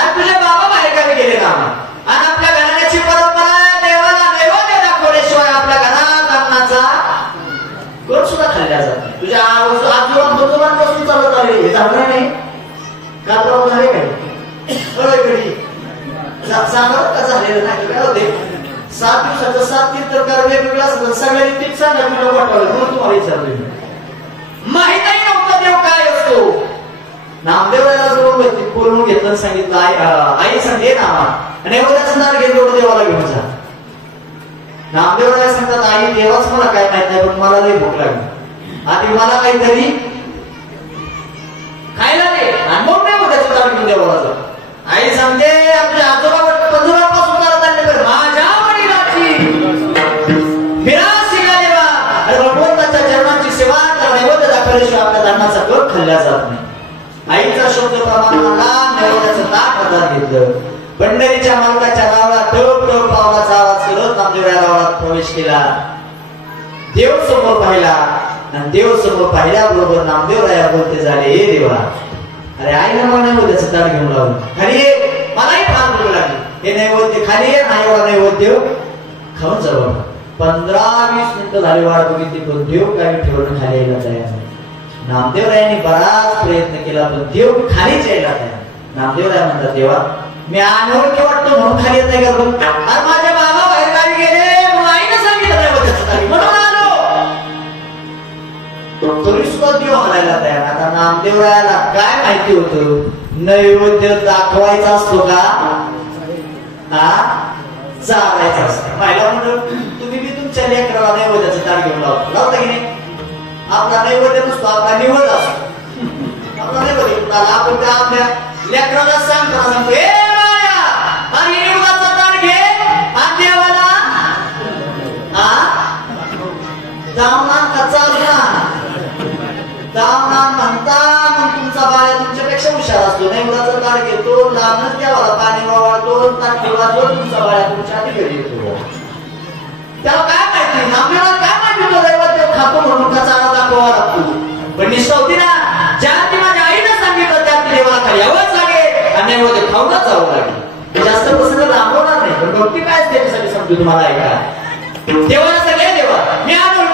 आणि तुझे बाबा बाहेर गावी गेले नामा आणि आपल्या घराण्याची परंपरा देवाला नैवेद्य दाखवल्याशिवाय आपल्या घरात कोण सुद्धा खाल्ल्या जात नाही तुझ्या आजोबांपासून चालत आले हे चांगलं नाही काल झाले काय सांगा का झालेलं नाही काय होते 7 दिवसाचं 7 तीर्थकार वेगवेगळा असतात सगळ्यांनी तीच सांगा मी वाटावलं म्हणून तुम्हाला विचारलं माहितही नव्हतं देव काय असतो. नामदेवाला जवळ बोलवून घेतलं सांगितलं आई सांगे ना आणि एवढ्याच नार घेऊन देवाला घेऊन जा. नामदेवाला सांगतात आई देवाच मला काय माहित नाही पण मला लई भूक लागली आधी मला काहीतरी खायला दे आणि मग नाही त्याचं ताट घेऊन देवाला जा. आई सांगते आपल्या आजोबा पंजोबापासून करत आणले बरं माझ्या वडिलांची मिरासी देवा आणि भगवंताच्या चरणांची सेवा नैवेद्य दाखवल्याशिवाय आपल्या धान्याचा कप खाल्ला जात नाही. आईचा शब्द प्रमाणाला नैवेद्याचं ताट हातात घेतलं. पंढरीच्या मालकाच्या गावाला टप टप पावलाचा आवाज करत नामदेवराया गावात प्रवेश केला. देव समोर पाहिला आणि देव समोर पाहिल्याबरोबर नामदेवराया बोलते झाले हे देवा अरे आईला मला नैवेद्याचं ताट घेऊन लावलं खाली ये मलाही फार भूक लागली हे नैवेद्य खाली ये नाही एवढा नैवेद्य खाऊन जाऊ. 15-20 मिनिटं झाली वाट बघितली पण देव काही ठेवणं खाली यायला तयार नाही. नामदेवरायांनी बराच प्रयत्न केला पण देव खालीच यायला तयार. नामदेवराय म्हणतात देवा मी अनोळखी वाटतो म्हणून खाली येत नाही का माझ्या बाबा बाहेर गावी गेले म्हणून आईनं सांगितलं नैवेद्याचं ताट म्हणून आलो तरी सुद्धा देव हाणायला तयार. आता नामदेवरायाला काय माहिती होतं नैवेद्य दाखवायचा असतो का चालायचा असतो. पाहिला म्हणून तुम्ही बी तुमच्या लेकराला नैवेद्याचं ताट घेऊन लावता की नाही. आपला नैवेद्य नसतो आपला निवड असतो. आपला नैवेद्य कुणाला आपण त्या आपल्या लेकराला सांगतो ए बाया आणि निवडाचं ताट घे आणि देवाला दामनान कचारला दामनान म्हणता मग तुमचा बाळा तुमच्यापेक्षा हुशार असतो. निवडाचं ताट घेतो लांबच देवाला पाणी वावळतो ताट ठेवायचो तुमचा बाळा तुमच्या आधी घरी येतो. त्याला काय माहिती नामदेवाला काय माहिती तो नैवेद्य खातो म्हणून का चारा दाखवावा लागतो. पण निष्ठा होती ना ज्या ती माझ्या आईनं सांगितलं त्या देवाला खाली यावंच लागेल आणि नैवेद्य खाऊनच जावं लागेल. जास्त प्रसंग लांबवणार नाही पण भक्ती काय त्याच्यासाठी सांगतो तुम्हाला ऐका. देवाला सगळे देवा मी आणून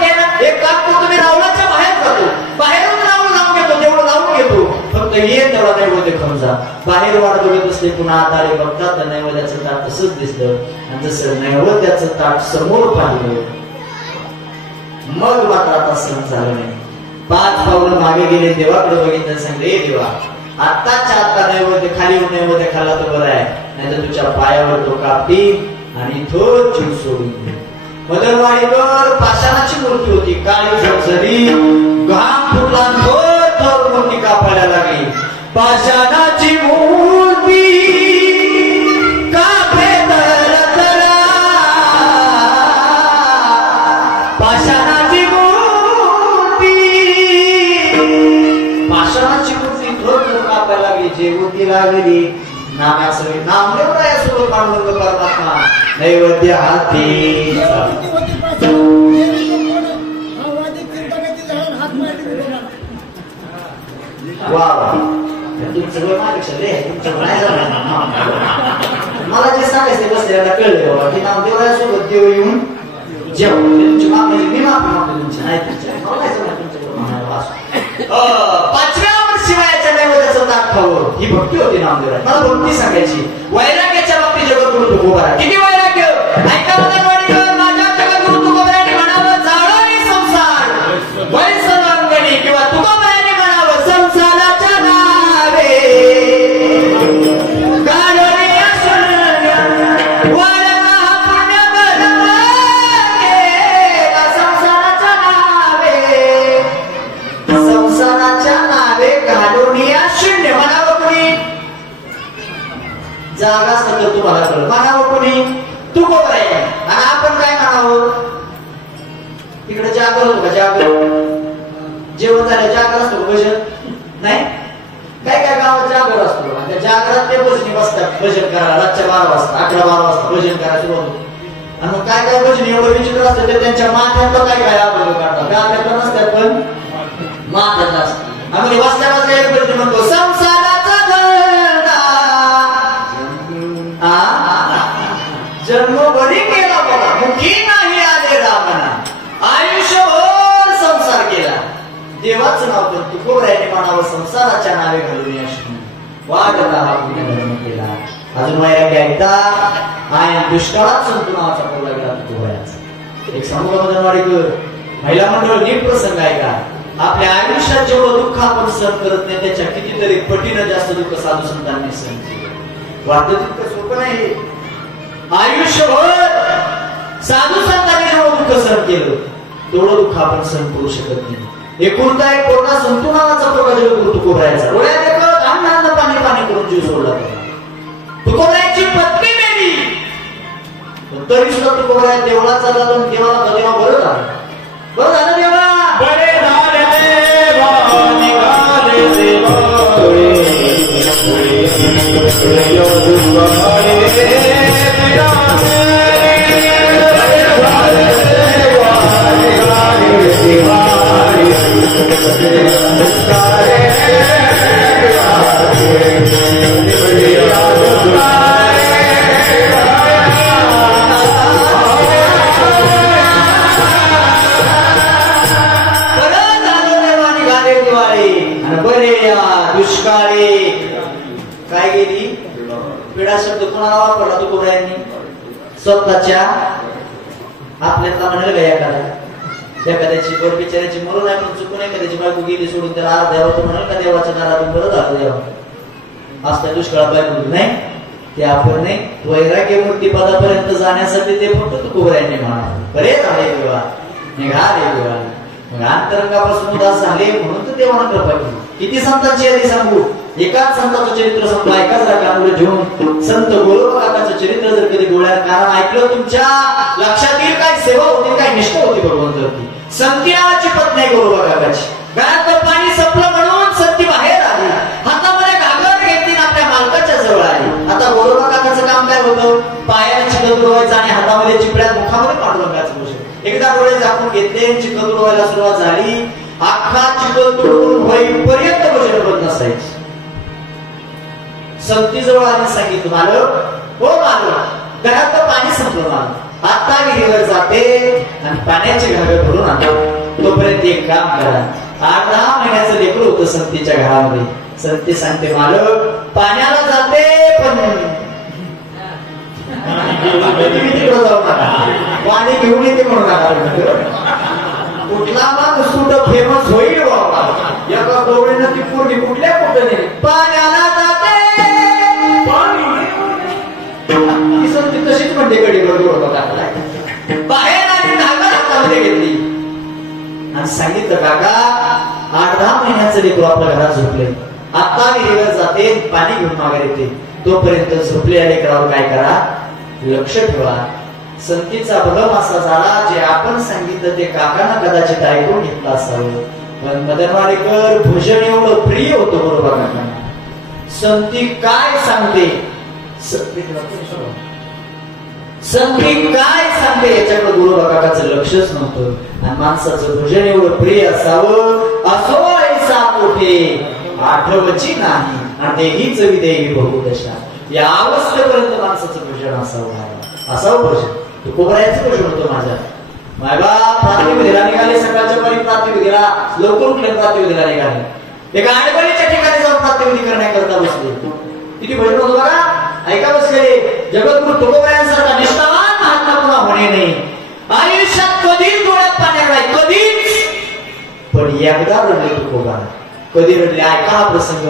एक काम करतो मी रावणाच्या बाहेर जातो बाहेरून रावण लावून घेतो तेवढं लावून घेतो फक्त ये तेवढा नैवेद्य खाऊन जा. बाहेर वाट बघत असते पुन्हा आताडे बघतात तर नैवेद्याचं ताट तसंच दिसलं आणि जसं नैवेद्याचं ताट समोर पाहिलं मग मात्र आता सहन झालं नाही. 5 पावलं मागे गेले देवाकडे बघितलं सांगले देवा आत्ताच्या आत्ता नैवेद्य खाली होऊन नैवेद्य खाल्ला तर बरं आहे नाही तर तुझ्या पायावर तो कापी आणि तो जीव सोडून. मदनवाडीवर पाषाणाची मूर्ती होती काळी झरझरी घाम फुटला थोर थोर मूर्ती कापायला लागली. पाषाणाची मूर्ती कापे तरतरा पाषाणाची मूर्ती पाषाणाची मूर्ती थोर थोर कापायला लागली. जेवती लागली नामासवी नामदेवरायासोबत पांडुरंग परमात्मा नैवेद्य हाती मला जे सांगायचं बसल्याला कळलं बाबा की नामदेवरायासोबत देव येऊन जेवण तुमची मागणी मी माफी मागतो तुमची नाही पाचव्या शिवायच्या नैवेद्याचं ताट खावं ही भक्ती होती नामदेवराय. मला भक्ती सांगायची वैराग्याच्या बाबतीत जगद्गुरु तुकोबा किती वैराग्य ऐका मदनवाडीकर माझ्या जगद्गुरु तुकोबारायांनी म्हणावं जाळणी संसार वैसरांगणी किंवा तुकोबारायांनी म्हणावं संसाराच्या नावे गाडोनी असून वाढला पुण्य केला संसाराच्या नावे संसाराच्या नावे गाडोनी शून्य म्हणावं कोणी जागा सगळं तुम्हाला कळलं म्हणावं कोणी तुकोबाराय आणि आपण काय म्हणावं तिकडे जागर होतो का जागर जेवण झालं जागर असतो भजन नाही काय काय गावात जागर असतो त्या जागरात ते भजनी बसतात भजन करायला रातच्या 12 वाजता 11-12 वाजता भजन करायला सुरू होतो. आणि मग काय काय भजन एवढं विचित्र असतं ते त्यांच्या माथ्यातलं काय काय अभंग काढतात गावात नसतात पण माथ्यात असतात. आम्ही वाचल्या वाचल्या एक भजन म्हणतो संसाराचा जन्मभरी केला बघा मुखी नाही आले रामना आयुष्यभर संसार केला. देवाचं नाव तर तुकोबारायांनी म्हणावं संसाराच्या नावे घालून वाढला हा पुण्य धर्म दुष्काळात संत नावाचा बोलला गेला तुकोबारायांचा. एक सांगू का मदनवाडीकर, महिला मंडळ नीट प्रसंग आहे का? आपल्या आयुष्यात जेवढं दुःख आपण सहन करत नाही त्याच्या कितीतरी पटीनं जास्त दुःख साधू संतांनी सहन केलं. वाटतं तितकं सोपं नाही. आयुष्यभर साधू संतांनी जेवढं दुःख सहन केलं तेवढं दुःख आपण सहन करू शकत नाही. एकुलता एक पोटा संतू नावाचा पोटा तुकोबारायांचा डोळ्यात देखत अन्न पाणी पाणी करून जीव सोडला. तुकोबारायांची पत्नी मेली तरी सुद्धा तुकोबाराया देवळात चालला. देवाला देवा बरं झालं, बरं झालं देवा, बरे झाले देवा, निघाले देवा, दुष्काळी काय गेली पिढा शब्द कोणाला वापरला तुकोबारायांनी? स्वतःच्या आपल्यातला म्हणलं का एखाद्याची बर बिचाऱ्याची मरून आहे पण चुकून एखाद्याची बायको गेली सोडून त्याला आर द्यावा तो म्हणाल का देवाच्या दारातून बरं झालं देवा असल्या दुष्काळात बायको नाही ते आपण नाही. वैराग्य मूर्ती पदापर्यंत जाण्यासाठी ते फक्त तुकोबारायांनी म्हणाल बरे झाले देवा, निघाले देवा. मग अंतरंगापासून उदास झाले म्हणून तर देवानं कृपा केली. किती संतांची यादी सांगू? एकाच संतांचं चरित्र सांगतो, एकाच रागामुळे घेऊन संत गोरोबा काकाचं चरित्र जर कधी डोळ्यात कारण ऐकलं तुमच्या लक्षात येईल काय सेवा होती, काय निष्ठा होती भगवंताची. संती नावाची पत्नी आहे गोरोबा काकाची. घरात पाणी संपलं म्हणून संती बाहेर आली, हातामध्ये घागर घेतली आपल्या मालकाच्या जवळ आली. आता गोरोबा काकाचं काम काय होतं? पायाने चिखल उडवायचं आणि हातामध्ये चिपड्यात मुखामध्ये पांडुरंगाचं पोषण. एकदा डोळे झाकून घेतले, चिखल उडवायला सुरुवात झाली. अख्खा चिखल तोडून होईपर्यंत भजन बंद नसायची. संती जवळ आम्ही सांगितलं मालक, हो मालक घरात पाणी संपलं मालक, आता विहिरीवर जाते आणि पाण्याची घागर भरून आणतो. तोपर्यंत एक काम करा. 8-10 महिन्याचं लेकरू होतं संतीच्या घरामध्ये. संती सांगते मालक पाण्याला जाते पण पाणी घेऊन येते म्हणून कुठला मग सूट फेमस होईल बाबा. एका गवळीनं ती पोरगी कुठल्या कुठं नाही पाण्याला जाते ती संती तशीच म्हणते गडी बरोबर बाहेर आणि घागर हातामध्ये घेतली आणि सांगितलं काका 8-10 महिन्याचं लेकरू आपल्या घरात झोपले, आता विहिरीवर जाते पाणी घेऊन मागे येते. तोपर्यंत झोपलेल्या लेकरावर काय करा, लक्ष ठेवा. संतीचा भगम असा झाला जे आपण सांगितलं ते काकांना कदाचित ऐकून घेतलं असावं, पण मदनवाडीकर भजन एवढं प्रिय होतं बरोबर काकांना. संती काय सांगते, संती काय सांगते याच्याकडे गुरुबा काकाचं लक्षच नव्हतं. आणि माणसाचं भजन एवढं प्रिय असावं, असो ऐसा मोठे आठवची नाही आणि हीच विदेही बहुदशा. या अवस्थेपर्यंत माणसाचं भजन असावं भजन. तुकोबारायांचं भजन होतं. माझ्या मायबाप प्रातिविधीला निघाले, सकाळच्या पारी प्रातिविधीला लवकर उठले, प्रातिविधीला निघाले. एका आडवळीच्या ठिकाणी जाऊन प्रातिविधी करण्याकरता बसले. किती भजन होतं बघा, ऐका बसलेले. जगद्गुरु तुकोबारायांसारखा निष्ठावान महात्मा पुन्हा होणे नाही. आयुष्यात कधीच डोळ्यात पाणी नाही, कधीच. पण एकदा रडले तुकोबारा. कधी रडले ऐका हा प्रसंग.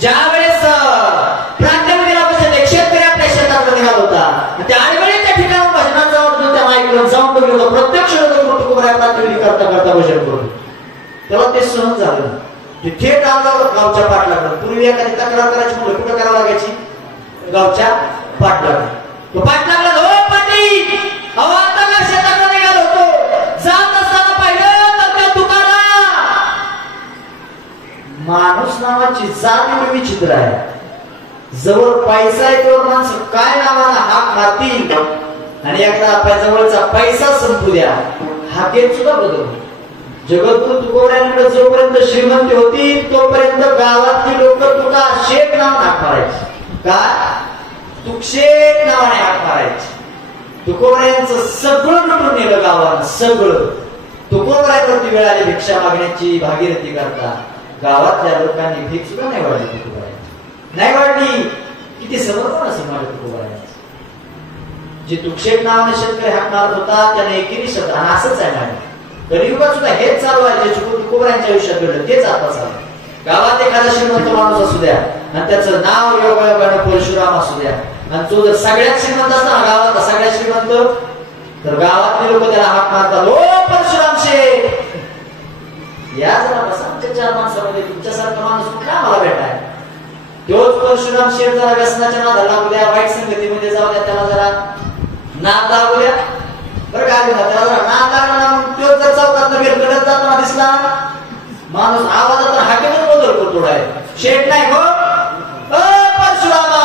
ज्या वेळेस प्रांतामध्ये बसले शेतकरी आपल्या शेताकडे निघाला होता, त्या आडवळीच्या ठिकाणी भजनाचा आवाज त्याला ऐकलं, जाऊन बघितलं प्रत्यक्ष तुकोबारा प्रातिविधी करता करता भजन करून. तेव्हा ते सहन झालं. ते थेट आलं गावच्या पाटलाकडे. पूर्वी एखादी तक्रार करायची म्हणलं कुठं करावं लागायची, गावच्या पाटलाकडे. तो पाटलाकडे हो पाटील अहो आता का शेताकडे निघालो होतो, जात असताना पाहिलं तर त्या तुकाराम माणूस नावाची जात एवढी विचित्र आहे. जवळ पैसा आहे तेव्हा माणसं काय नावाला हाक मारतील आणि एकदा आपल्या जवळचा पैसा संपू द्या हाकेत सुद्धा बदल. जगद्गुरु तुकोबारायांकडे जोपर्यंत श्रीमंती होती तोपर्यंत गावातली लोक तुका शेख नाव हाक मारायची. काय तुकशेख नावाने हाक मारायची. तुकोबारायांचं सगळं लुटून नेलं गावानं, सगळं. तुकोबारायांवरती वेळ आली भिक्षा मागण्याची, भागीरथी करता. गावातल्या लोकांनी भीक सुद्धा नाही वाढली तुकोबारायांची, नाही वाढली. किती समर्पण असेल माझ्या तुकोबारायांचं. जे तुक्षेप नावाने शेतकरी हाक मारत होता त्याने एकेरी शब्द आणि असंच आहे मॅडम. कलियुगात सुद्धा हेच चालू आहे. जे तुकोबरायांच्या आयुष्यात घडलं तेच आता चालू. गावात एखादा श्रीमंत माणूस असू द्या आणि त्याचं नाव योगायोगाने परशुराम असू द्या आणि तो जर सगळ्यात श्रीमंत असता ना गावात सगळ्यात श्रीमंत तर गावातले लोक त्याला हाक मारतात, ओ परशुराम शेठ या जरा बसा आमच्या 4 माणसामध्ये, तुमच्यासारखा माणूस कुठला मला भेटाय. तोच परशुराम शेठ जरा व्यसनाच्या नादाला लागू द्या, वाईट संगतीमध्ये जाऊ द्या, त्याला जरा नाद लागू द्या. बरं काय म्हणतात त्याला जरा नाद लागला ना मग तो जर चौकात कडत जाताना दिसला माणूस आवाजात हाकेवर बदल करतो आहे, शेठ नाही हो परशुरामा.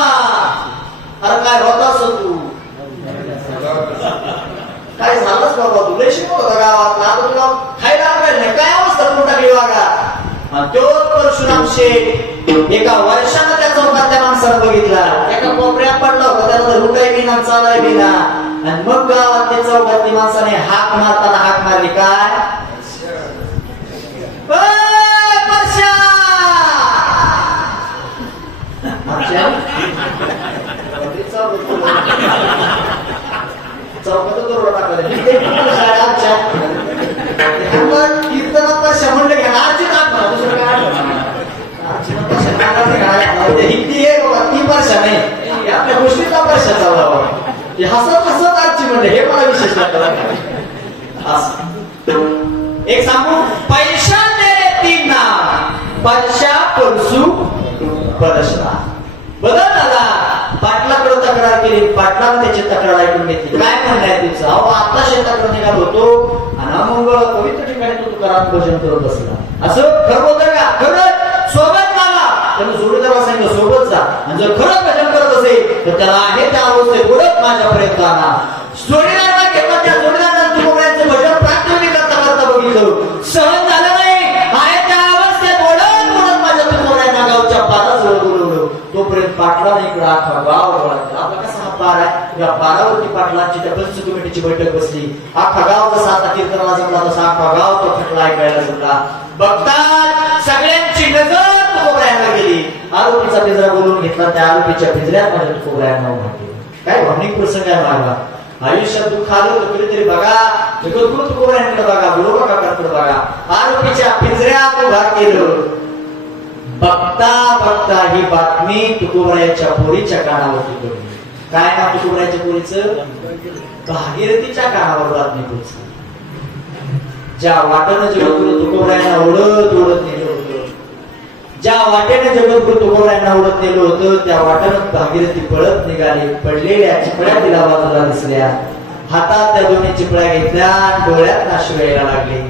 अरे काय होता असं तू काय झालंच बाबा तू लय शिकवत होता गावात आता तुला खायला लागेल नाही काय अवस्था करून टाकली वागा. तो परशुराम शेठ एका वर्षानं त्या चौकातल्या माणसाला बघितला, एका कोपऱ्यात पडला होता, त्याला तर उठाय बिना चालाय बिना. आणि मग गावातल्या चौकातली माणसाने हाक मारताना हाक मारली काय, चौकात बरोबर टाकलं कीर्तनात परशा म्हणलं घ्या आजची टाक दुसरं काय हिंदी आहे बाबा ती परशा नाही आपल्या गोष्टीचा परशा चालला बाबा. हसत हसत आजची म्हणले हे मला विशेष लागतं. एक सांगू पैशा मेरे 3 नाम परशा परसू परशा. बदल झाला पाटलाकडे तक्रार केली, पाटलाने त्याची तक्रार ऐकून घेतली. काय म्हणणं आहे तिचं, अहो आता शेताकडे निघालो होतो आणि मग पवित्र ठिकाणी तो तुकाराम भोजन करत बसला. असं खरं होतं का, खरंच सोबत मला त्यानं जोडीदार सांगितलं सोबत जा आणि जर खरं भजन करत असेल तर त्याला आहे त्या अवस्थेत ओळख माझ्यापर्यंत आणा. जोडीदाराला घेतला, त्या जोडीदारानं तुकोबरायांचं भजन प्रार्थना करता करता बघितलं, सहन झालं नाही, आहे त्या अवस्थेत ओळख म्हणून माझ्या तुकोबरायांना गावच्या पाराजवळ बोलवलं. तोपर्यंत पाटलाने इकडे आखा गाव ओळखला. आपला कसा हा पार आहे, या पारावरती पाटलांची त्या पंच कमिटीची बैठक बसली. आखा गाव जसा आता कीर्तनाला जमला तसा आखा गाव तो खटला ऐकायला जमला. बघतात सगळ्यांची नजर तुकोबरायांना गेली. आरोपीचा पिंजरा बोलून घेतला, त्या आरोपीच्या पिंजऱ्यात माझ्या तुकोबरायांना उभा केलं. काय भावनिक प्रसंग आहे मार्गा. आयुष्यात दुःख आलं तर कधीतरी बघा जगद्गुरु तुकोबरायांकडे बघा, गुरुबा काकांकडे बघा. आरोपीच्या पिंजऱ्यात उभा केलं. बघता बघता ही बातमी तुकोबरायांच्या पोरीच्या कानावरती पडली. काय नाव तुकोबरायांच्या पोरीचं, भागीरथीच्या कानावर बातमी पोहोचली. ज्या वाटेनं जगद्गुरु तुकोबरायांना ओढत ओढत नेलं होतं, ज्या वाटेने जगद्गुरु तुकोबरायांना ओढत नेलं होतं त्या वाटेनं भागीरथी पळत निघाली. पडलेल्या चिपळ्या तिला बाजूला दिसल्या, हातात त्या दोन्ही चिपळ्या घेतल्या, डोळ्यात नाशू यायला लागले.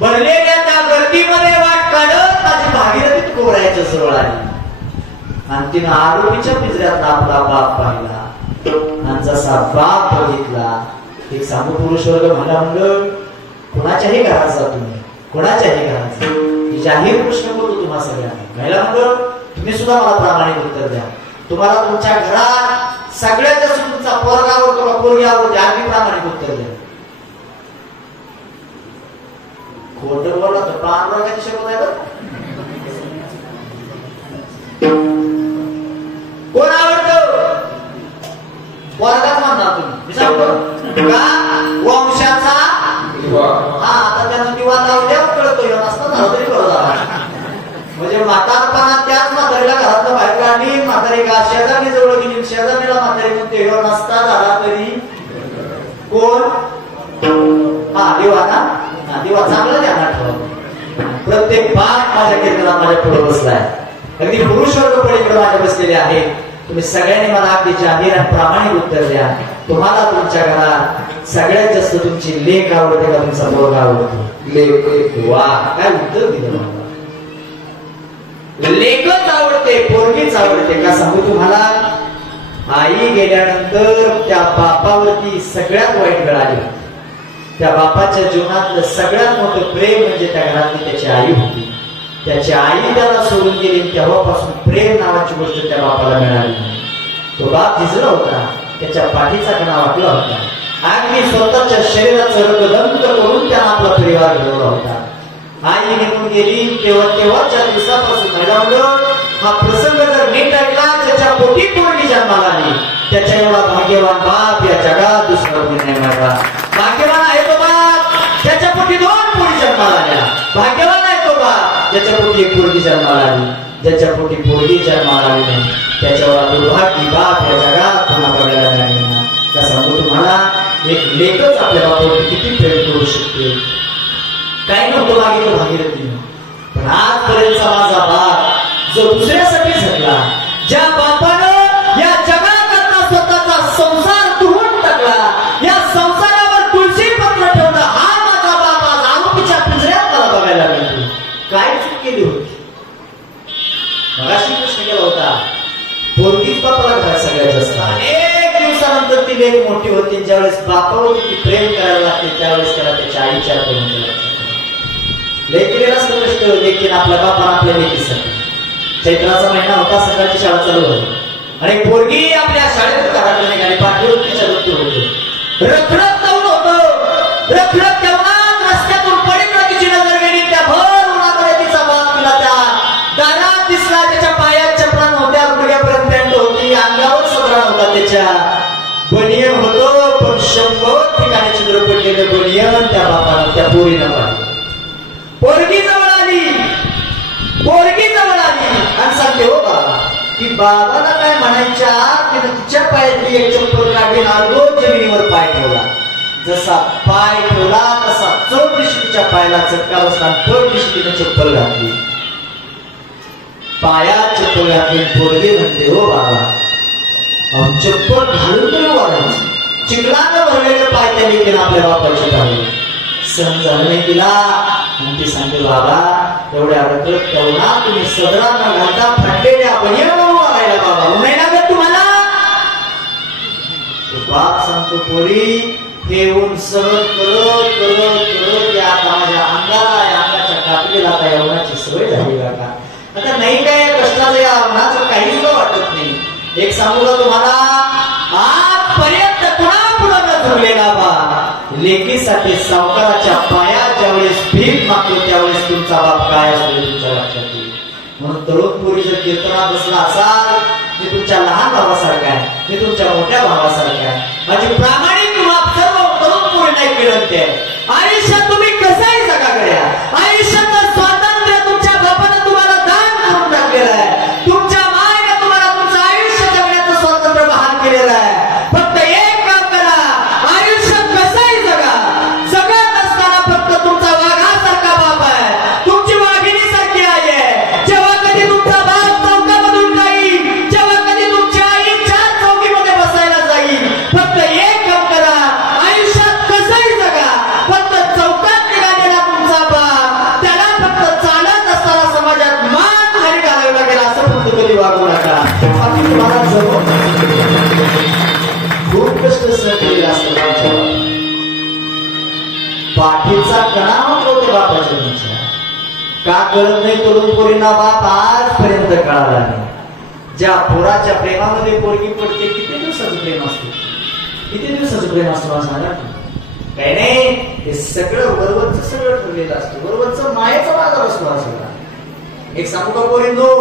भरलेल्या त्या गर्दीमध्ये वाट काढत माझी भागीरथी तुकोबरायांच्या जवळ आली आणि तिनं आरोपीच्या पिंजऱ्यात आपला बाप पाहिला आणि जसा बाप बघितला. एक सांगू पुरुष वर्ग म्हणलं कोणाच्याही घरात जा तुम्ही, कोणाच्याही घरात जा, जाहीर प्रश्न करतो तुम्हा सगळ्यांना. महिला म्हणलं तुम्ही सुद्धा मला प्रामाणिक उत्तर द्या. तुम्हाला तुमच्या घरात सगळ्यात जास्त तुमचा पोरगा आवडतो का पोरगी आवडते, आम्ही प्रामाणिक उत्तर द्या. खोटं बोलला तर पांडुरंगाची शपथ आहे. कोण आवडतं पोरगाच म्हणणार तुम्ही, मी सांगतो का वंशाचा हा. आता त्यानं दिवा लावल्यावर कळतो येऊन असतं ना तरी कळत झाला. म्हणजे म्हातारपणात त्याच म्हातारीला घरातलं बाहेर काढली, म्हातारी का शेजारी जवळ गेली, शेजारीला म्हातारी म्हणते येऊन असता झाला तरी कोण हा दिवा ना. दिवा चांगला ध्यानात ठेवा. प्रत्येक बाप माझ्या कीर्तनात माझ्या पुढे बसलाय. अगदी पुरुष वर्ग पलीकडे माझ्या बसलेले आहेत. तुम्ही सगळ्यांनी मला अगदी जाहीर आणि प्रामाणिक उत्तर द्या. तुम्हाला तुमच्या घरात सगळ्यात जास्त तुमची लेक आवडते का तुमचा पोरगा आवडतो? लेक. वा काय उत्तर दिलं मला. लेकच आवडते, पोरगीच आवडते का सांगू तुम्हाला. आई गेल्यानंतर त्या बापावरती सगळ्यात वाईट वेळ आली. त्या बापाच्या जीवनातलं सगळ्यात मोठं प्रेम म्हणजे त्या घरातली त्याची आई होती. त्याची आई त्याला सोडून गेली, तेव्हापासून प्रेम नावाची गोष्ट त्या बापाला मिळाली. तो बाप झिजला होता, त्याच्या पाठीचा कणा वाटला होता. अगदी स्वतःच्या शरीराचं रक्तदंत करून त्यानं आपला परिवार घडवला होता. आई निघून गेली तेव्हाच्या दिवसापासून हा प्रसंग जर नीट ऐकला, ज्याच्या पोटी पोरगी जन्माला आली, त्याच्या एवढा भाग्यवान बाप या जगात दुसरा कोणी नाही माझा. भाग्यवान आहे तो बाप त्याच्या पोटी 2 पोरी जन्माला आल्या. भाग्यवान आहे तो बाप ज्याच्या पोटी 1 पोरगी जन्माला आली. ज्याच्या पोटी पोरगी जन्माला आली नाही त्याच्यावर दुर्भाग्य बाप या जगात पुन्हा बघायला नाही. का सांगू तुम्हाला, एक लेकच आपल्या बापावर किती प्रेम करू शकते. काही नव्हतं मागितलं भागीरथीनं, पण आजपर्यंतचा माझा बाप जो दुसऱ्यासाठी झटला, ज्या बापानं या जगाकरता स्वतःचा संसार तुडवून टाकला, या संसारावर तुळशी पत्र ठेवलं, हा माझा बाप आज आरोपीच्या पिंजऱ्यात मला बघायला मिळतो. काय चूक केली होती? मगाशी प्रश्न केला होता, पोरगीच बापाला घरात सगळ्यात जास्त. अनेक दिवसानंतर ती लेक मोठी होती, ज्यावेळेस बापावर ती प्रेम करायला लागते त्यावेळेस त्याला त्याच्या आईच्या आठवण लेकीला कष्ट लेकीन आपल्या बापाला आपल्या लेकीसाठी. चैत्राचा महिना होता, सकाळची शाळा चालू होती आणि पोरगी आपल्या शाळेत घराकडे निघाली. पाठीवर तिच्या डोक्यावर होतो, रखडत जाऊन होतो. रखडत तेवढाच रस्त्यातून पडीत तिची नजर गेली. त्या भर उन्हाकडे तिचा बाप तिला त्या दारात दिसला. त्याच्या पायात चपला नव्हत्या, गुडघ्यापर्यंत पॅन्ट होती, अंगावर सदरा होता त्याच्या, बनियन होतो, पण 100 ठिकाणी छिद्र पडलेले बनियन त्या बापाला त्या पोरीनं पाहिलं. पोरगी जवळ आली, पोरगी जवळ आली आणि सांगते, हो बाबा, की बाबाला काय म्हणायच्या की तिच्या पायातली एक चप्पल काढली, रोज जमिनीवर पाय ठेवला. जसा पाय ठेवला तसा चोट दिवशी तिच्या पायाला चटका बसला, पट दिवशी तिने चप्पल घातली. पायात चप्पल घातली. पोरगी म्हणते, हो बाबा, चप्पल घालून तरी वाढायचं, चिखलानं भरलेलं पाय त्या लेकीनं आपल्या बापाची पाहिजे. सहन झालं नाही तिला आणि ती सांगते, बाबा, एवढ्या रखडत तेवढा तुम्ही सदरा न घालता फाटलेल्या बनियानवरून आलायला बाबा, नाही लागत तुम्हाला? बाप सांगतो, पोरी, हे ऊन सहन करत करत करत या माझ्या अंगाला, या अंगाच्या कापलेला आता यवनाची सवय झाली का? आता नाही काय कष्टाला या उन्हाचं काही सुद्धा वाटत नाही. एक सांगू का तुम्हाला, आजपर्यंत कुणापुढं न झुकलेला बा लेकीसाठी सावकाराच्या पायात ज्यावेळेस भीक मागतो त्यावेळेस तुमचा बाप काय असतो तुमच्या लक्षात येईल. म्हणून तरुण पोरी जर कीर्तनात बसला असाल, मी तुमच्या लहान भावासारखा आहे, मी तुमच्या मोठ्या भावासारखा आहे. माझी प्रामाणिक माप सर्व तरुण पोरी नाही मिळत आहे. आयुष्यात तुम्ही कसंही जगा गड्या, आयुष्याचं स्वातंत्र्य तुमच्या बापानं तुम्हाला दान करून टाकलेलं आहे. तुमच्या मायने तुम्हाला तुमचं आयुष्य जगण्याचं स्वातंत्र्य बहाल केलेलं आहे. फक्त एक काम करा, आयुष्यात कसंही जगा. जगत असताना फक्त तुमचा वाघासारखा बाप आहे, तुमची वाघिणी सारखी आई आहे. जेव्हा कधी तुमचा बाप चौकामधून जाईल, जेव्हा कधी तुमची आई 4 चौकीमध्ये बसायला जाईल, फक्त एक काम करा, आयुष्यात कसंही जगा. फक्त चौकात निघालेला तुमचा बाप, त्याला फक्त चालत असताना समाजात मान खाली घालावी लागेल असं फक्त कधी वागू नका. बाकी तुम्हाला जवळ खूप कष्ट सहन केलेलं असतं. पाठीचा कणा होते बापाच्या तुमच्या, का कळत नाही तरुण पोरींना बाप आजपर्यंत कळाला नाही. ज्या पोराच्या प्रेमामध्ये पोरगी पडते, किती दिवसाचं प्रेम असते, किती दिवसाचं प्रेम असतं मला सांगा. काही नाही, हे सगळं वरवरचं सगळं ठरलेलं असतं, वरवरचं मायेचा बाजार असतो हा सगळा. एक सांगू का पोरींनो,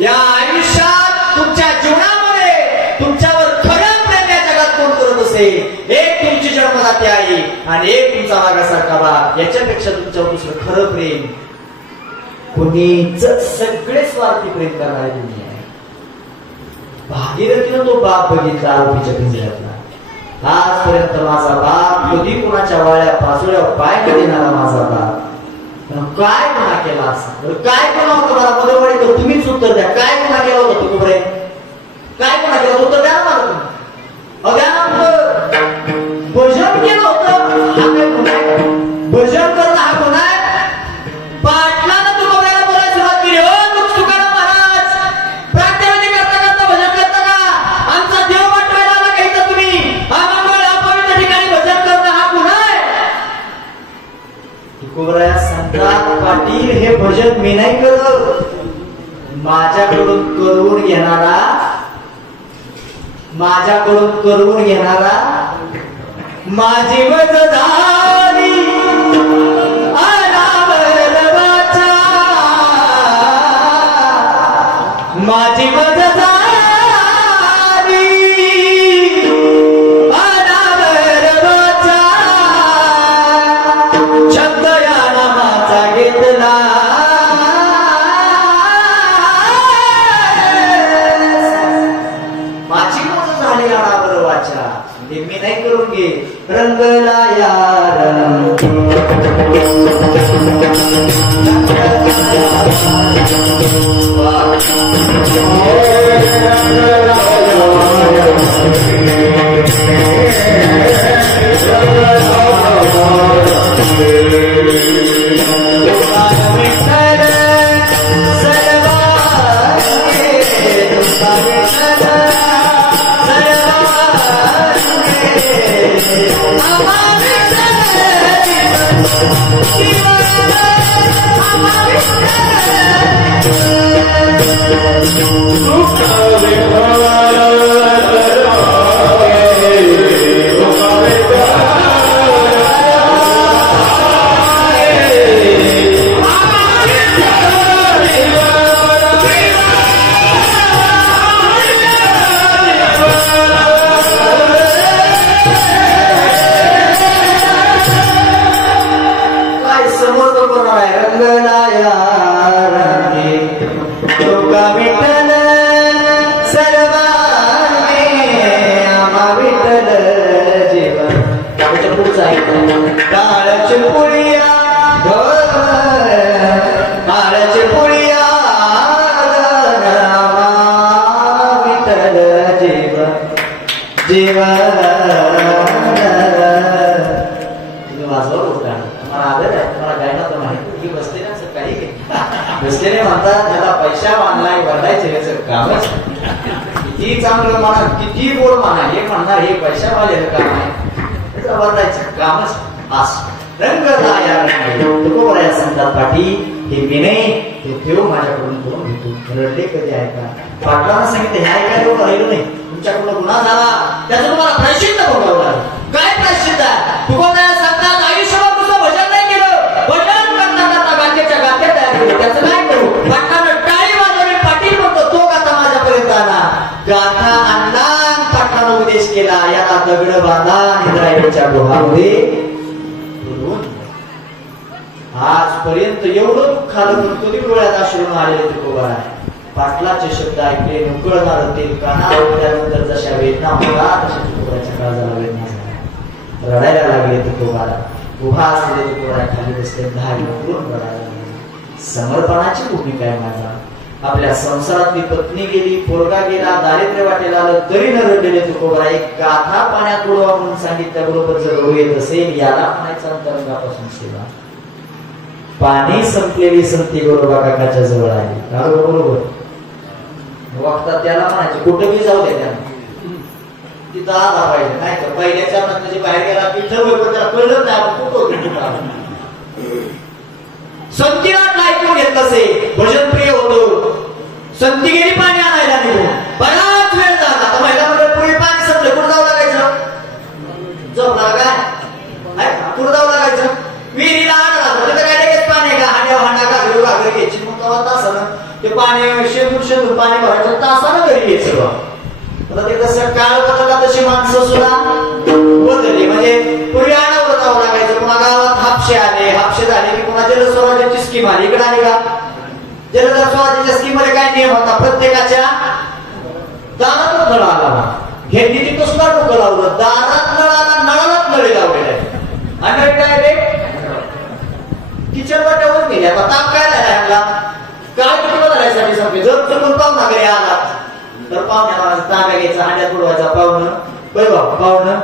या आयुष्यात तुमच्या जीवनामध्ये तुमच्यावर खरं प्रेम या जगात कोण करत असेल, एक तुमची जन्मदाती आई आणि एक तुमचा वाघासारखा बाप. याच्यापेक्षा तुमच्यावर दुसरं खरं प्रेम कोणीच, सगळे स्वार्थी प्रेम करणारी दुनिया आहे. भागीरथीनं तो बाप बघितला आरोपीच्या पिंजऱ्यातला. आजपर्यंत माझा बाप कधी कुणाच्या वाळ्या पाचोळ्यावर पाय कधी देणारा माझा बाप. काय गुन्हा केला असं, काय गुन्हा होता मला मधुरवाडी, तर तुम्हीच उत्तर द्या. काय गुन्हा केला होता तू कुबरे, काय गुन्हा केला होता उत्तर द्या ना मला तुम्ही. द्या ना, भजन केलं होतं, हा काय गुन्हा आहे? भजन करणं हा गुन्हा आहे? पाटलानं तू बघायला बोलायला सुरुवात केली, हो तुकाराम महाराज, प्रात्यविधी करता करता भजन करता का? आमचा देव वाटवायला आला काही तर तुम्ही अमंगळ अपवित्र ठिकाणी भजन करणं हा गुन्हा आहे? तुकोबराया सांगतात, पाटील हे भजन मी नाही करत, माझ्याकडून करून घेणारा, माझ्याकडून करून घेणारा माझी वजदारी माझी वजदारी बसलेले म्हणतात त्याला पैसा आणलाय भरलायचे याचं कामच किती चांगलं म्हणा किती गोड म्हणा हे म्हणणार हे पैसा वाल्याचं काम आहे त्याचं भरलायचं कामच असं रंग या संतात पाठी हे मी नाही ते ठेव माझ्याकडून करून घेतो रडले कधी ऐका पाटलांना सांगितलं हे ऐकायला एवढं राहिलं नाही तुमच्याकडून गुन्हा झाला त्याचं तुम्हाला प्रायश्चित्त भोगावं लागेल काय प्रायश्चित्त आहे तुकोबराया सांगतात आयुष्यभर तुझं भजन नाही केलं भजन करता गाठ्याच्या गाठ्या तयार केलं त्याचं काय करू पाटलानं टाळी वाजवली पाटील म्हणतो तो गाथा माझ्यापर्यंत आला गाथा आणला पाटलानं उपदेश केला याला दगड बांधा इंद्रायणीच्या डोहामध्ये आजपर्यंत एवढं दुःख आलं पण कधी डोळ्यात आश्रून आलेले तुकोबराय पाटलाचे शब्द ऐकले उकळणार तेल कानावर त्यानंतर जशा वेदना होता तशा तुकोबराच्या काळजाला वेदना झाल्या रडायला लागले तुकोबरा उभा असलेले तुकोबराय खाली बसले धारी उकळून रडायला लागले समर्पणाची भूमिका आहे माझा आपल्या संसारातली पत्नी गेली पोरगा गेला दारिद्र्य वाटेला आलं तरी न रडलेले तुकोबरा एक गाथा पाण्यात उडवा म्हणून सांगितल्याबरोबर जर रोग येत असेल याला म्हणायचं अंतरंगापासून सेवा पाणी संपलेली संती गोरोबा काकाच्या जवळ आली बरोबर वक्ता त्याला म्हणायचे कुठं बी जाऊ दे त्यांना तिथं आला पाहिजे नाही तर पहिल्याच्या त्याची बाहेर गेला की ठरवलं त्याला कळलं नाही आपण कुठं संतीला ऐकून घेतलं असे भजन प्रिय होतो संती गेली पाणी आणायला निघून बराच वेळ झाला आता महिला मंडळ पुढे पाणी संपलं कुठं जावं लागायचं जमला काय कुठं जावं लागायचं विहिरीला आणला तिथं काय लगेच पाणी का हांड्या हांडा घागरी घागरी घ्यायची मग तेव्हा तासानं ते पाणी शेतून पाणी भरायचं तासानं घरी यायचं आता ते कसं काळ बदलला तशी माणसं सुद्धा बदलली म्हणजे पूर्वी आणावर जावं लागायचं पुन्हा गावात हापशे आले हापशे झाले की पुन्हा जलस्वराज्याची स्कीम आली इकडे आली का जलस्वराज्याच्या स्कीम मध्ये काय नियम होता प्रत्येकाच्या दारातच नळ आला घेतली तिथं सुद्धा डोकं लावलं दारात नळ आला नळालाच नळी लावलेल्या आणि डायरेक्ट किचन वाट्यावर गेले आता ताप काय झाला काय किती बदलायसाठी सांगते जर चुकून पाहुणा घरी आला तर पाहुण्याला तांब्या घ्यायचा हांड्यात बुडवायचा पाहुणं बरोबर पाहुणं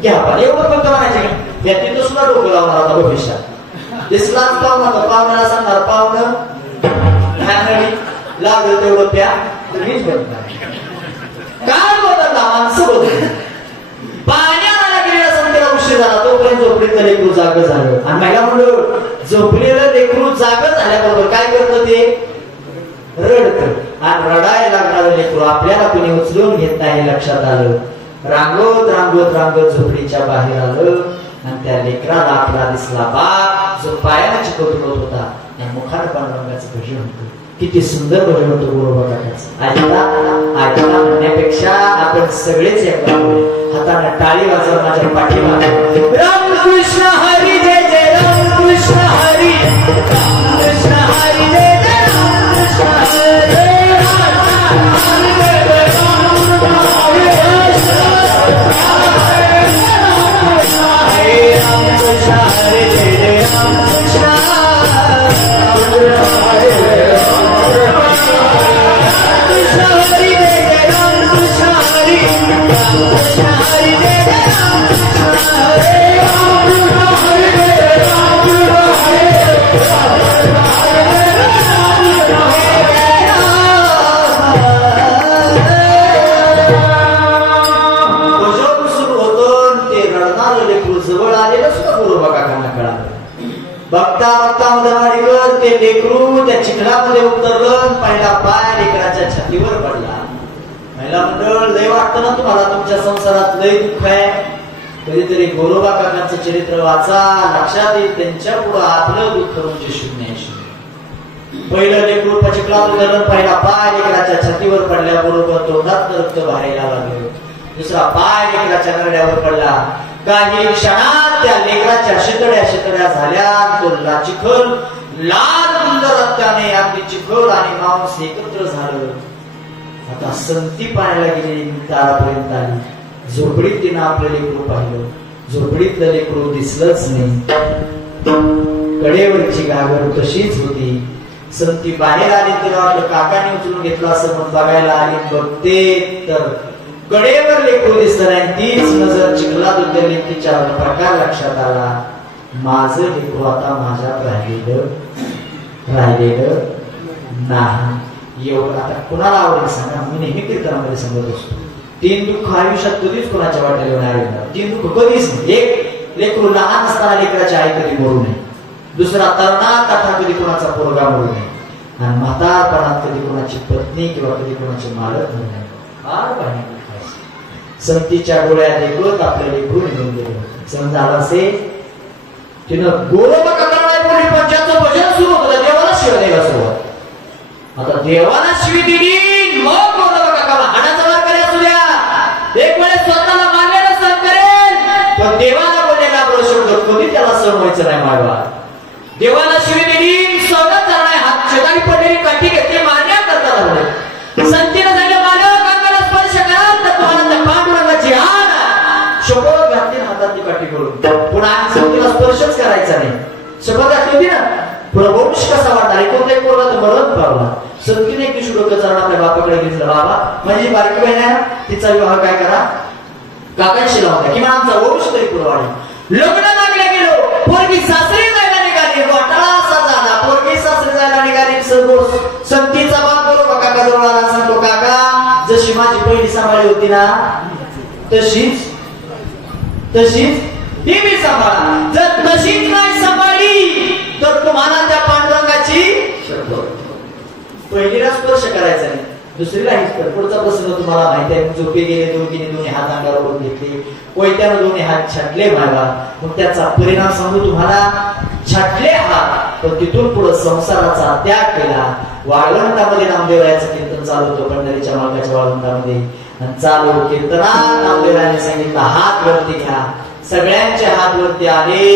घ्या पण एवढं फक्त म्हणायचे या तिथं सुद्धा डोकं लावणार होता भविष्यात दिसलाच पाहुणा तर पाहुण्याला सांगणार पाहुणं लागलं तेवढं त्या तर मीच बदलणार काय बदलला माणसं बदल पाण्याला गेलेला संतीला उशीर झाला तोपर्यंत झोपडीतलं लेकरू जाग झालं आणि महिला म्हणलं झोपलेलं लेकरू जाग झाल्याबरोबर काय करतं ते रडत आणि रडायला लागणारं लेकरू आपल्याला कुणी उचलून घेत नाही लक्षात आलं रांगोत रांगोत रांगोत झोपडीच्या बाहेर आलं आणि त्या लेकराला आपला दिसला बाप जो पायाला चिकवत होता आणि मुखानं पांडुरंगाचं भजन होतं किती सुंदर भजन होतं गोरोबा काकाचं ऐकता म्हणण्यापेक्षा आपण सगळेच एकदा हाताने टाळी वाजवा माझ्या पाठीमागे रामकृष्ण हरी जय जय रामकृष्ण हरी कृष्ण हरी जय जय रामकृष्ण हरी रामकृष्ण हरी जय जय रामकृष्ण Hare बघता बघता मदनवाडीकर ते लेकरू त्या चिखलामध्ये उतरलं, पहिला पाय लेकराच्या छातीवर पडला. महिला मंडळ, लय वाटतं ना तुम्हाला तुमच्या संसारात लय दुःख आहे, कधीतरी गोरोबा काकांचं चरित्र वाचा, लक्षात येईल त्यांच्या पुढे आपलं दुःख म्हणजे शून्य. पहिलं लेकरू चिखलात उतरलं, पहिला पाय लेकराच्या छातीवर पडल्याबरोबर तोंडात रक्त बाहेर लागलं. दुसरा पाय लेकराच्या नरड्यावर पडला. काही क्षणात त्या लेकराच्या शितड्या झाल्या. तो चिखल लाल सुंदर रक्ताने अगदी चिखल आणि मांस एकत्र झालं. आता संती पाण्याला गेली, दारापर्यंत आली. झोपडीत तिनं आपलं लेकरू पाहिलं. झोपडीतलं लेकरू दिसलंच नाही. कडेवरची घागर तशीच होती. संती बाहेर आली, तिला वाटलं काकाने उचलून घेतलं असं म्हणून बघायला आली. बघते तर कडेवर लेकरू दिसलं नाही. तीच नजर चिखलात उतरली. तिच्या प्रकार लक्षात आला, माझं लेकरू आता माझ्यात राहिलेलं नाही. एवढं आता कुणाला आवडेल सांगा? मी नेहमी कीर्तनामध्ये सांगत असतो, 3 दुःख आयुष्यात कधीच कोणाच्या वाटेल येणार नाही. 3 दुःख कधीच नाही. एक, लेकरू लहान असताना लेकराची आई कधी मरू नये. दुसरा, तरुणात आता कधी कोणाचा पोरगा मरू नये. आणि म्हातारपणात कधी कोणाची पत्नी किंवा कधी कोणाचे मालक मरू नये. फार पाहिजे संतीच्या डोळ्यात लेकरूच आपल्या लेकरू निघून गेलं. समजा असे तिनं गोरोबा काकांना पंचाचं भजन सुरू होतं. देवाला शिव द्यायला सुरुवात. आता देवाला शिवी दिली, मग गोरोबा काकाला हाडाचा वार करे असू द्या, एक वेळेस स्वतःला मारलेला सहन करेल, पण देवाला बोललेला शब्द कधी त्याला सहन व्हायचं नाही. मारवा देवाला शिवी दिली, स्वागत करणार, हात शेजारी पडलेली काठी घेतली, मारण्या करतात आले. संतीनं सांगितलं, मालक अंगाला स्पर्श कराल तर तुम्हाला त्या पांडुरंगाची हात शपथ घातली हातात ती काठी करून. पुन्हा संतीला स्पर्शच करायचा नाही. शपथ घातली होती ना. पुढे वंश कसा वाटला, एकूण एक पोरला तर मरण पावला. संतीने किशोर डोकं चढून आपल्या बापाकडे घेतलं. बाबा माझी बारकी बहीण आहे, तिचा विवाह काय करा, काकांशी लावता, किंवा आमचा वंश तरी पुढे वाढेल. लग्न लागले गेलो, पोरगी सासरी जायला निघाली. वाटाळा असा झाला, पोरगी सासरी जायला निघाली. संतीचा बाप बरोबर काका जवळ आला. सांगतो, काका जशी माझी बहीण सांभाळली होती ना, तशीच ती मी सांभाळा. जर तशीच नाही सांभाळली तर तुम्हाला त्या पांडुरंगाची पहिलीला स्पर्श करायचा नाही, दुसरीला हिच कर. पुढचा प्रसंग तुम्हाला माहिती आहे. झोपे गेले, दोन्ही हात अंगावर घेतले, कोयत्यानं दोन्ही हात छाटले मागा. मग त्याचा परिणाम सांगू तुम्हाला. छाटले हात, पण तिथून पुढे संसाराचा त्याग केला. वाळवंटामध्ये नामदेवरायाचं कीर्तन चालू होतं, पंढरीच्या मार्गाच्या वाळवंटामध्ये चालू कीर्तनात नामदेवरायाने सांगितलं, हात वरती घ्या. सगळ्यांचे हात वरती आले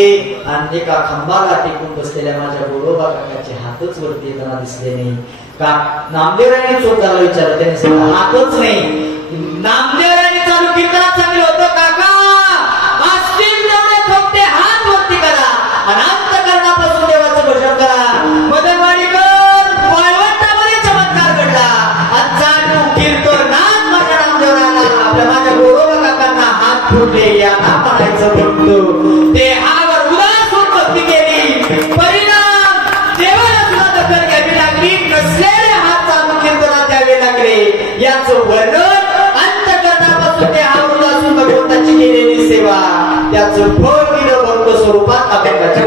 आणि एका खांबाला टेकून बसलेल्या माझ्या गोरोबा काकाचे हातच वरती येताना दिसले नाही. का नामदेवरायाने चोरताला विचारलं, त्याने सांगितलं हातच नाही. नामदेवरायाने चालू कीर्तनात सांगितलं होतं, काका असतील तेवढे फक्त हात वरती करा आणि अंतःकरणापासून देवाचं भजन करा. मदनवाडीकर वाळवंटामध्ये चमत्कार घडला. आणि चालू कीर्तनात माझ्या नामदेवरायाला आपल्या माझ्या गोरोबा काकांना हात फुटले. यांना म्हणायचं म्हणतो ते हावर उदास होऊन भक्ती केली. परिणाम देवाला सुद्धा दखल घ्यावी लागली. नसलेले हात चालू कीर्तनात द्यावे लागले. याचं वर्णन अंतःकरणापासून ते हावर उदास होऊन भगवंताची केलेली सेवा, त्याचं फळ दिलं भक्त स्वरूपात अभंगाच्या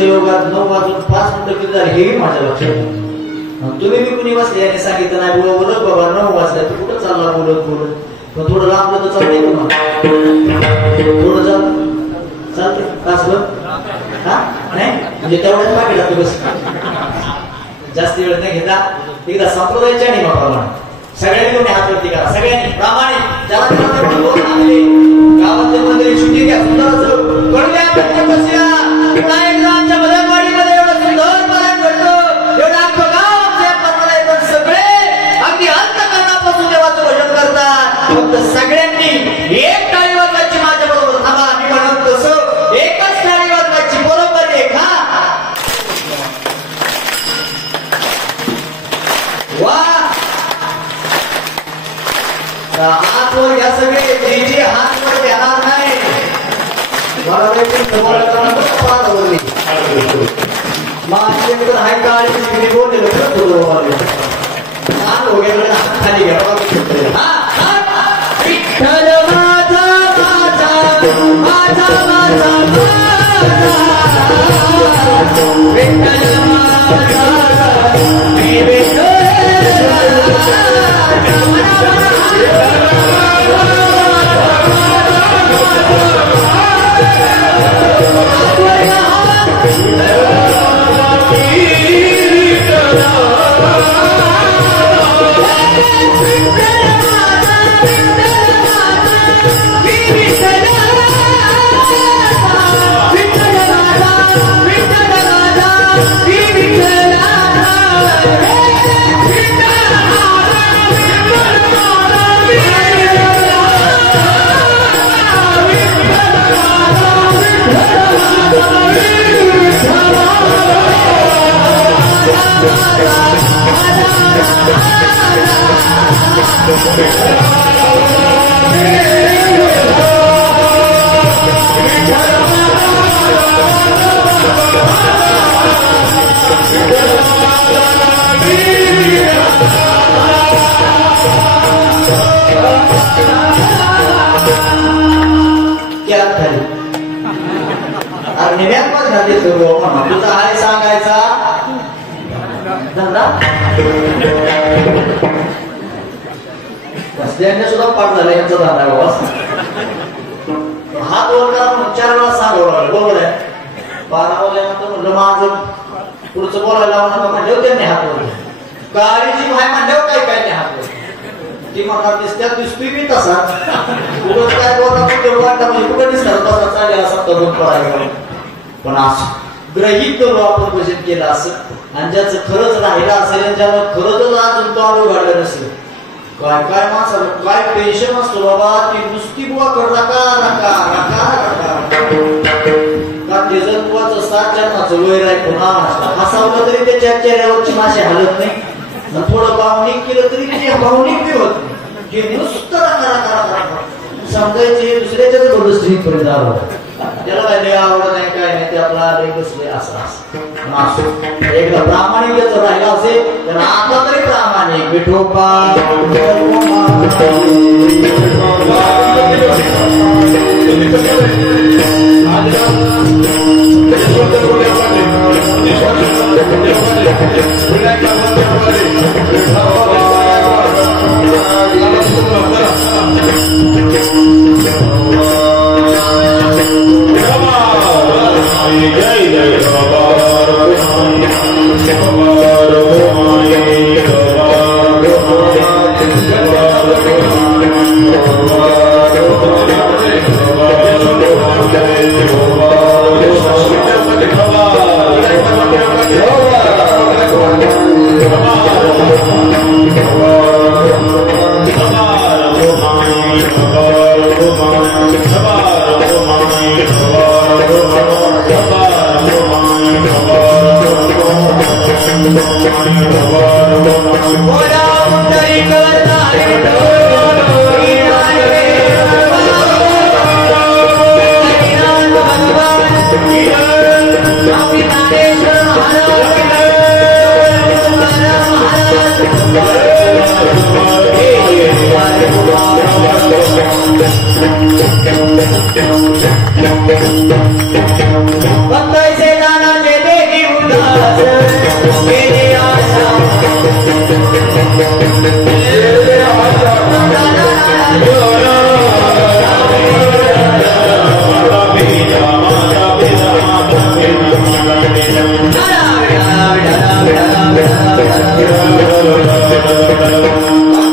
योगात 9 वाजून 5 मिनिटं किती झाली हे माझ्या लक्षात. तुम्ही मी कुणी बसले याने सांगितलं नाही बोलत बाबा 9 वाजले तू कुठं चालला बोलत पण थोडं लांबलं तर चालतंय तुम्हाला, थोडं चालते तासभर नाही म्हणजे तेवढ्याच पाकिटा तू बस जास्ती वेळ नाही घेता एकदा संप्रदायाच्या नियमाप्रमाणे सगळ्यांनी तुम्ही हात वरती करा सगळ्यांनी प्रामाणिक ज्याला गावातले मंदिर शूटिंग घ्या सुंदर करूया आमच्या बदलवाडीमध्ये एवढं सुंदर पारायण घडतं एवढं अख्खं गाव आमच्या पात्राला पण सगळे अगदी अंतःकरणापासून देवाचं भजन करतात फक्त सगळ्यांनी एक टाळी वाजवायची माझ्या बरोबर थांबा मी म्हणत तसं एकच टाळी वाजवायची बरोबर एक हा वा हात वर घ्या सगळे जे जे हात वर घेणार नाही माझ्याकडे हाय काळी बोलले खाली घ्या विठ्ठल माझा माझा माझा विठ्ठल तुझा हाय सांगायचा सुद्धा पाठ झाला यांचा धंदा हात वर करा 4 वेळा सांगावं लागलं बरोबर आहे 12 वाजल्यानंतर म्हटलं माझं पुढचं बोलायला लावणार म्हणल्यावर त्यांनी हात वर काळीची माय म्हणल्यावर काय काय नाही हात वर ती म्हणणार दिसत्यात दिसतोय मी तसा कुठं काय बोलता तेवढं वाटतं म्हणजे कुठं दिसणार तसा चालेल असा तरुण पडायला पण असं ग्रहित करू आपण भजन केलं असं आणि ज्याचं खरंच राहिलं असेल ज्याला खरंच अजून तो आडू घडलं नसेल काय काय माणसाला काय टेन्शन असतो बाबा ती नुसती बुवा करता का त्याचं बुवाचं 7 जन्माचं वैर आहे पुन्हा हसावलं तरी त्याच्या चेहऱ्यावरची माशी हलत नाही थोडं भावनिक केलं तरी ते भावनिक बी होत नाही जे नुसतं करा समजायचे दुसऱ्याच्याच थोडं स्त्रीपर्यंत आवडत त्याला काय आवडत नाही काय नाही ते आपला बसले असं एकदा प्रामाणिक जर राहिला असेल तर आता तरी प्रामाणिक विठोबा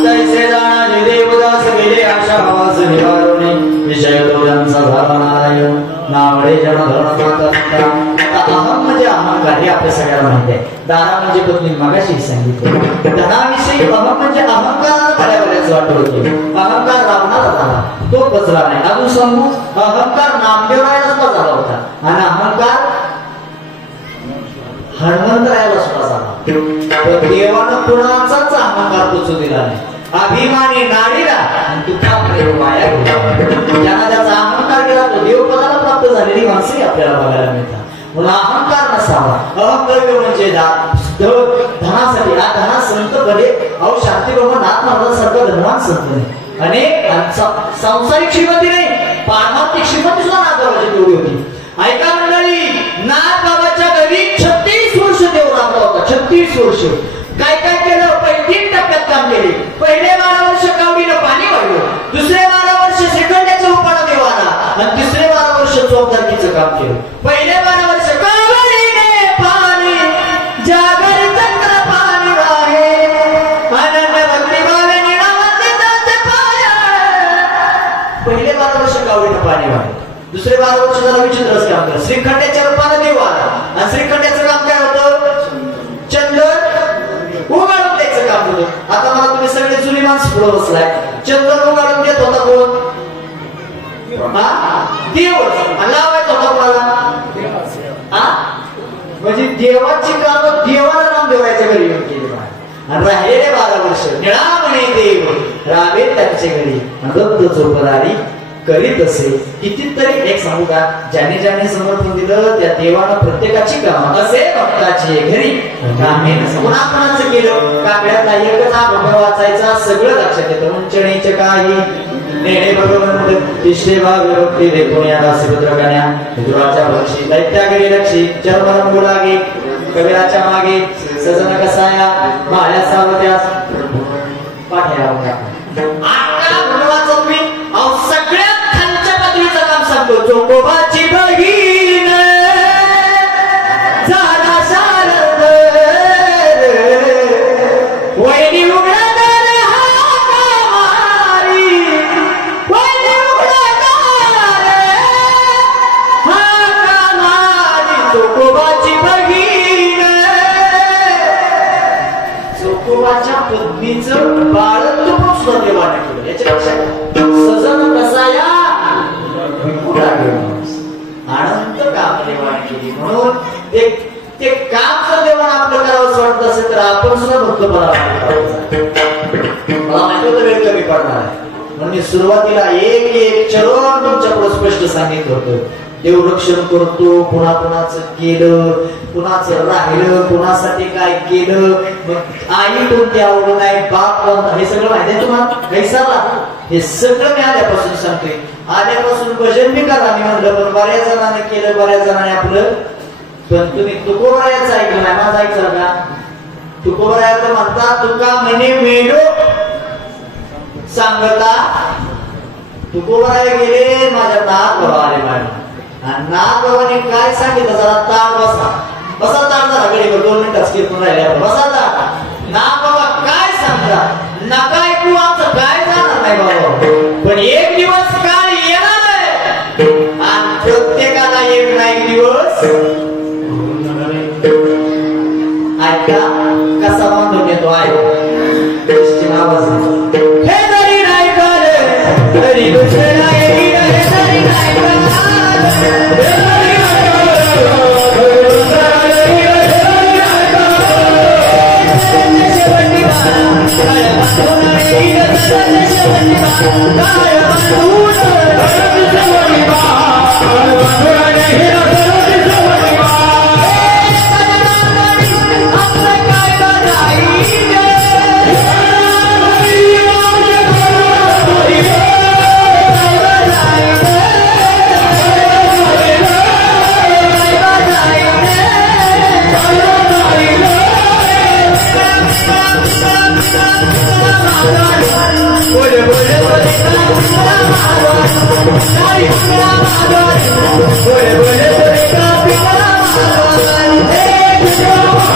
तैसे जाणाने देवदास गेले आशा आवाज निवारणे विषय दोघांचा झाला नारायण नावडे जन धरण अहम म्हणजे अहंकार हे आपल्या सगळ्यांना माहिती आहे. दारा म्हणजे पत्नी मागाशी सांगितलं धनाविषयी अहम म्हणजे अहंकार बऱ्याच वाटत होते. अहंकार रावणाला झाला तो बचला नाही. अजून सांगू अहंकार नामदेवरायाला सुद्धा झाला होता आणि अहंकार हनुमंतरायाला सुद्धा झाला. देवानं कुणाचाच अहंकार पोचू दिला नाही. अभिमानी नाडीला आणि तुझ्याकडे माया गेला ज्यांना त्याचा अहंकार केला तो देवपदाला प्राप्त झालेली माणसंही आपल्याला बघायला मिळतात. म्हणून अहंकार नसावा. अहंकर्य म्हणजे धनासाठी हा धना संत बडे अहो शांती बाबा नाथ महाराजांसारखं धनवान संत नाही. अनेक सांसारिक श्रीमंती नाही पारमार्थिक श्रीमंती सुद्धा नाथ बाबाची तेवढी होती. ऐका मंडळी नाथ बाबाच्या घरी 36 वर्ष देव राबला होता. 36 वर्ष काय काय केलं. पहिले 3 टप्प्यात काम केले. पहिले 12 वर्ष कावडीनं पाणी वाढलं. दुसरे 12 वर्ष श्रीखंडाचं उपाडा देव आला आणि तिसरे 12 वर्ष चौकदारकीचं काम केलं. पहिले 12 वर्ष कावडीने पाणी जागर चक्र पाणी वाहे आनंद भक्ती भावे निळावतीचे पाया. पहिले 12 वर्ष कावडीनं पाणी वाढलं. दुसरे 12 वर्ष जरा विचित्रच काम केलं. श्रीखंडाच्या रूपाने देव आला आणि श्रीखंडाचं काम काय होतं. चंदन उगाळून द्यायचं काम होतं. आता मला तुम्ही सगळे जुनी माणसं पुढे बसलाय. चंदन उगाळून देत होता कोण. देव लावायचा होता कोणाला. म्हणजे देवाची काम देवाला नाम देवायच्या घरी येऊन केली आणि राहिलेले 12 वर्ष निळा म्हणे देव रावे त्यांच्या घरी दत्त चोपदारी करीत असे. कितीतरी एक सांगू का ज्याने ज्याने समर्पण दिलं त्या देवानं प्रत्येकाची काम असे भक्ताची घरी कुणाकुणाचं केलं. काकड्यातला एकच हा भोगा वाचायचा सगळं लक्षात येतं. उंचणीचे काही नेणे भगवंत तिसरे भाग विभक्ती देखून या राशीपुत्रकान्या विदुराच्या भक्षी दैत्यागिरी लक्षी चर्मरंगू लागे कबीराच्या मागे सजन कसाया माळ्या सावत्या पाठ्या सगळ्यात खालच्या पदवीचं काम सांगतो. चोकोबाची बहीण झाला शारद वैरी उघडणार हाकामारी वैरी उघडणार हाकामारी चोकोबाची बहीण. चोकोबाच्या पत्नीचं बाळंतपण सुद्धा देवाने केलं. याच्या लक्षात सजन कसाया अनंत काम देवाने केली. म्हणून ते काम जर देवाने आपलं करावं वाटत असेल तर आपण सुद्धा भक्तपणा मला माहिती होतं वेळ कमी पडणार आहे. म्हणून मी सुरुवातीला एक चरण तुमच्या पुढे स्पष्ट सांगितलं होतं. देव रक्षण करतो. पुन्हा कुणाचं केलं कुणाचं राहिलं कुणासाठी काय केलं आई कोणती आवडून नाही बाप कोणता हे सगळं माहिती आहे तुम्हाला. कैसाला हे सगळं मी आल्यापासून सांगतोय. आल्यापासून भजन मी करा मी म्हणलं पण बऱ्याच जणांनी केलं बऱ्याच जणांनी आपलं. पण तुम्ही तुकोबरायाचं ऐकलं नाही. माझं ऐकलं का. तुकोबरायाचं म्हणतात तुका म्हणे मेलो सांगता. तुकोबराया गेले माझ्या नाथ बाबा आले माझ्या आणि नाथ बाबाने काय सांगितलं. जरा ताट बसा बसा ताट जरा गडीवर 2 मिनिटात कीर्तन राहिले बसा ताट. नाथ बाबा काय सांगतात नका ऐकू आमचं काय जाणार नाही बाबा पण एक दिवस काळ येणार आहे आणि प्रत्येकाला एक ना एक दिवस ऐका कसा बांधून येतो आहे. आवाज हे जरी नाही कर तरी दुसरा Hey,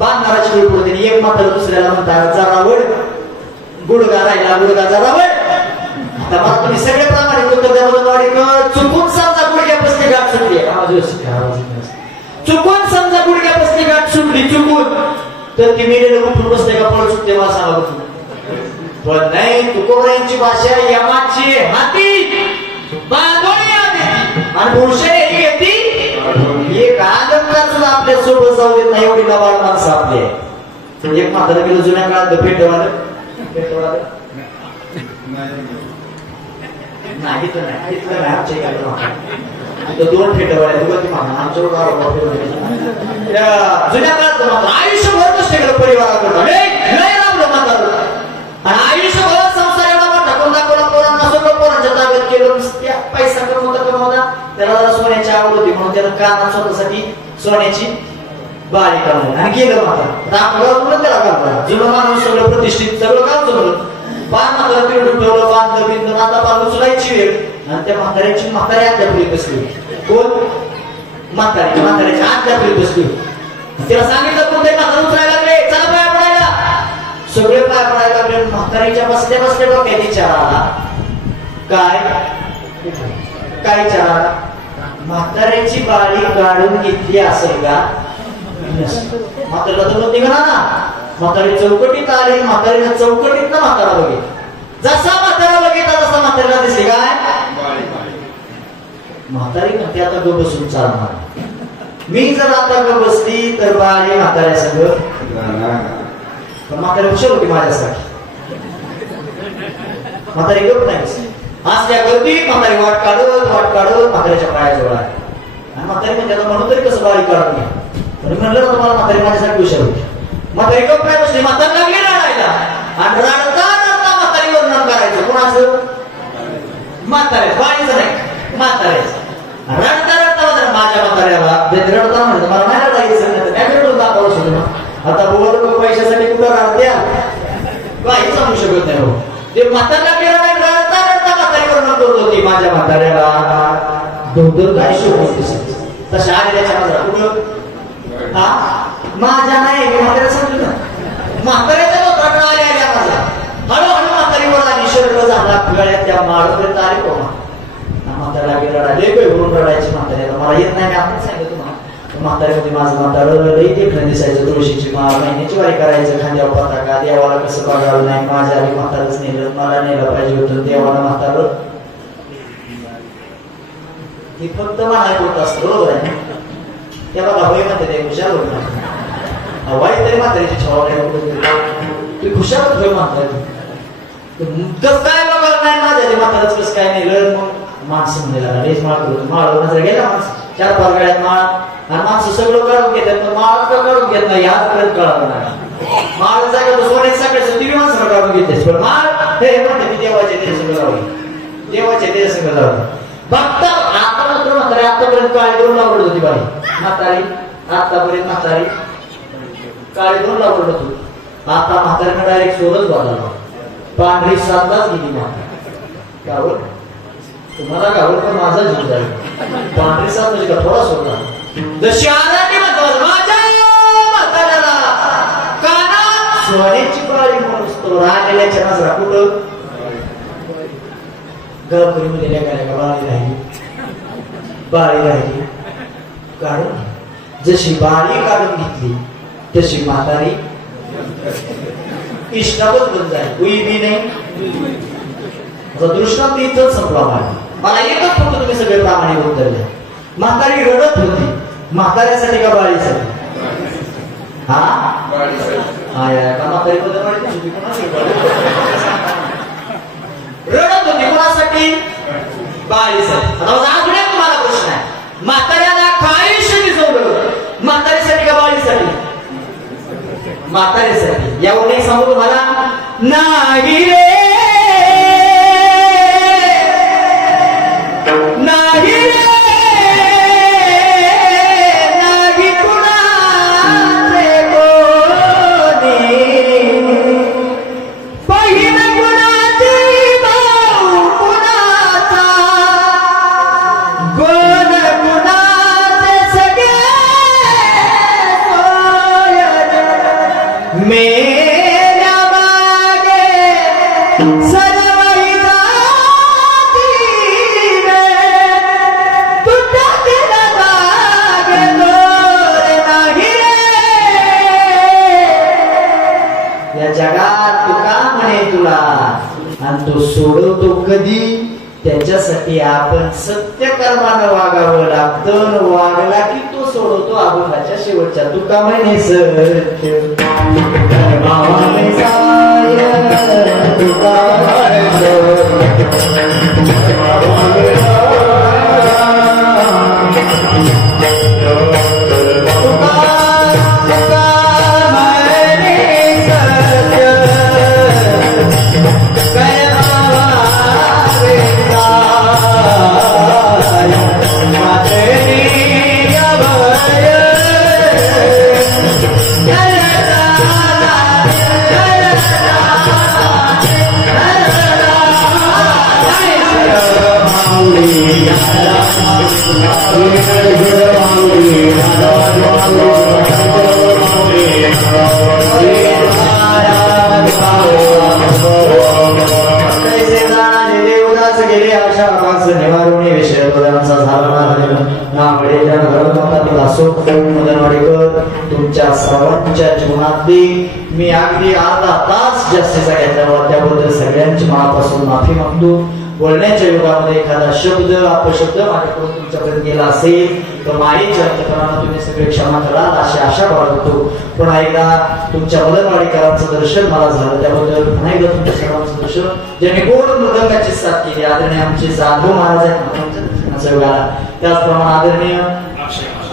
बांधणाराची वेळ पडते. एक मात्र दुसऱ्याला म्हणतात जरावड गुडगा राहिला गुडगा जरावड. आता मला तुम्ही सगळे प्रामाणिक उत्तर द्या. चुकून समजा गुडघ्यापासून गाठ सुटली, चुकून समजा गुडघ्यापासून गाठ सुटली चुकून, तर ती मेलेलं उठून बसते का पळत सुटते मला सांगा बघू. पण नाही, तुकोबऱ्यांची भाषा यमाची हाती बांधोळी आली आणि पुरुषाने येते एक आनंदाच आपल्या सोबत जाऊ देत नाही. एवढी लबाड माणसं आपले. एक म्हातारा गेलो जुन्या काळात पेटवालं नाही तर नाही इथलं नाही आमच्या दोन फेटवाल्या आमच्या जुन्या काळात आयुष्यभर कष्ट केलं परिवाराकडून आणि आयुष्यभर संसार एवढा मोठा कोण दाखवला पोरांना सगळं पोरांच्या ताब्यात केलं. पैसा कमवता त्याला जरा सोन्याची आवड होती म्हणून त्याला कानात स्वतःसाठी सोन्याची बाळी काढली आणि गेलं माता दाखवलं त्याला काढला. जुनं माणूस सगळं प्रतिष्ठित सगळं काम जमलं. पान म्हातारा पिळून ठेवलं बांधलं बिंदून आता पान उचलायची वेळ आणि त्या म्हाताऱ्याची म्हातारी आत्यापुरी बसली. कोण म्हाताऱ्याची आत्यापुरी बसली. तिला सांगितलं कोणते म्हातारा उचलायला लागले, चला पाया पडायला. सगळे पाया पडायला लागले. म्हातारीच्या बसल्या बसल्या डोक्यात विचार आला. काय विचार आला? म्हाताऱ्याची बाळी काढून घेतली असेल का? म्हातारीला तर म्हणते का ना, म्हातारी चौकटीत आली. म्हातारीला चौकटीत ना म्हातारा बघितला. जसा म्हातारा बघितला तसा म्हातारीला दिसली काय? म्हातारी म्हणते आता ग बसून चालणार. मी जर आता ग बसली तर बाळी म्हाताऱ्या सगळं. पण म्हातारी हुशार होती माझ्यासाठी. म्हातारी गप नाही असल्या गर्दीत म्हातारी वाट काढत म्हाताऱ्याच्या पायाजवळ आहे. आणि म्हातारी म्हणजे म्हणून तरी कसं बाळी काढत नाही. म्हणलं ना तुम्हाला म्हातारी माझ्यासाठी हुशार होती. म्हातारी गप काय बसली. म्हातारी लागली रडायला आणि रडता रडता म्हातारी वर्णन करायचं. कोणाचं? म्हाताऱ्याच, बाळीचं नाही म्हाताऱ्याच. रडता रडता माझ्या म्हाताऱ्याला रडता म्हणत मला नाही रडायचं काय रडून दाखवलं सुद्धा. आता बोल पैशासाठी कुठं रडत्या काही सांगू शकत नाही. हो ते म्हाताऱ्या रडता रडता म्हातारी वर्णन करत होती. माझ्या म्हाताऱ्याला दोन काय शोध तशा आलेल्या माझा कुठं हा माझ्या नाही म्हाताऱ्या समजू ना. म्हाताऱ्याच्या लोकांना आल्या माझा हळूहळू म्हातारी वर आली. शर्ट झाला गळ्यात त्या माळपर्यंत आले कोणा म्हाताऱ्याला रडाले म्हणून रडायची. म्हाताऱ्याला मला येत नाही. आपण सांगितलं तुम्हाला म्हातारी होती. माझं म्हातारं लई देखणं दिसायचं. तुळशीची माळ महिन्याची वारी करायचं. खांद्यावर पताका. देवाला कसं बघावं नाही. माझ्या आधी म्हातारच नेलं. मला नेलं पाहिजे होतं. देवाला म्हातारं हे फक्त म्हणाय होत असतं. बरोबर आहे ना. त्या बघा होय म्हणते ते हुशार होत नाही. वाईट तरी म्हातारीची छावा तू हुशारच होय म्हणताय. कस काय बघावं नाही माझ्या म्हातारच कसं काय नेलं. मग माणसं म्हणायला लेच माळ करतो. माळावर नजर गेला माणसं 4-5 गळ्यात माळ आणि माणसं सगळं काढून घेतात. माळ का काढून घेत नाही आजपर्यंत कळालं नाही. माळ जागा सोन्यात सकाळचं ती माणसं काढून घेते. पण माळ हे म्हणते मी देवाचे ते सगळं लावली. देवाचे ते सगळं लावलं. फक्त आता मात्र म्हातारी आतापर्यंत काळी दोन लावड होती बाई. म्हातारी आतापर्यंत म्हातारी काळी दोन लावड होती. आता म्हातारीनं डायरेक्ट सोरच बदलला. पांढरी सातलाच गेली म्हातारी. गावर तुम्हाला गावर पण माझा जीव जाईल. पांढरी सात म्हणजे का थोडा सोडला. जशी आराधी म्हणतो माझ्या म्हाताऱ्याला कानात सोन्याची बाळी म्हणून राहिलेल्याच्या नजरा कुठं गळकरी मध्ये लेखायला बाळी राहिली काढून. जशी बाळी काढून घेतली तशी म्हातारी इष्टावच बंद झाली. उई बी नाही. दृष्टांत इथंच संपला. मला एकच फक्त तुम्ही सगळे प्रामाणिक उत्तर द्या. म्हातारी रडत होती. म्हाताऱ्यासाठी का बाळीसाठी? हा म्हातारी बद्दल रडत होती. कोणासाठी? बाळीसाठी. अजून एक तुम्हाला प्रश्न आहे. म्हाताऱ्याला काय शिजवलं? म्हातारीसाठी का बाळीसाठी? म्हातारीसाठी. यावर नाही सांगू तुम्हाला नाही रे नाही रे नाही कुणाचे कोणी बहीण कुणाची भाऊ कुणाचा गोड कुणाचे सगळे सोयरे मेऱ्या मागे सनवाई जाती रे तुटत बाग दोर नाही रे या जगात तुका म्हणे तुला आणि तो सोडवतो कधी त्याच्यासाठी आपण सत्य कर्मानं वागावं लागतं वागला की तो सोडवतो अभंगाच्या शेवटच्या तुका म्हणे सत्य कर्माने साय तुका तुमच्या सर्वांच्या जीवनातली मी अगदी अर्धा तास जास्तीचा घेतल्यावर त्याबद्दल सगळ्यांची मनापासून माफी मागतो. बोलण्याच्या युगामध्ये एखादा शब्द अपशब्द माझ्याकडून तुमच्यापर्यंत गेला असेल तर मायेच्या अंतकरणाने तुम्ही सगळे क्षमा कराल अशी आशा बाळगतो. पुन्हा एकदा तुमच्या मदनवाडीकरांचं दर्शन मला झालं त्याबद्दल पुन्हा एकदा तुमच्या सर्वांचं दर्शन ज्यांनी गोड मृदंगाची साथ केली आदरणीय आमचे जाधव महाराज आहेत महाराजांच्या दर्शनाचा योग आला. त्याचप्रमाणे आदरणीय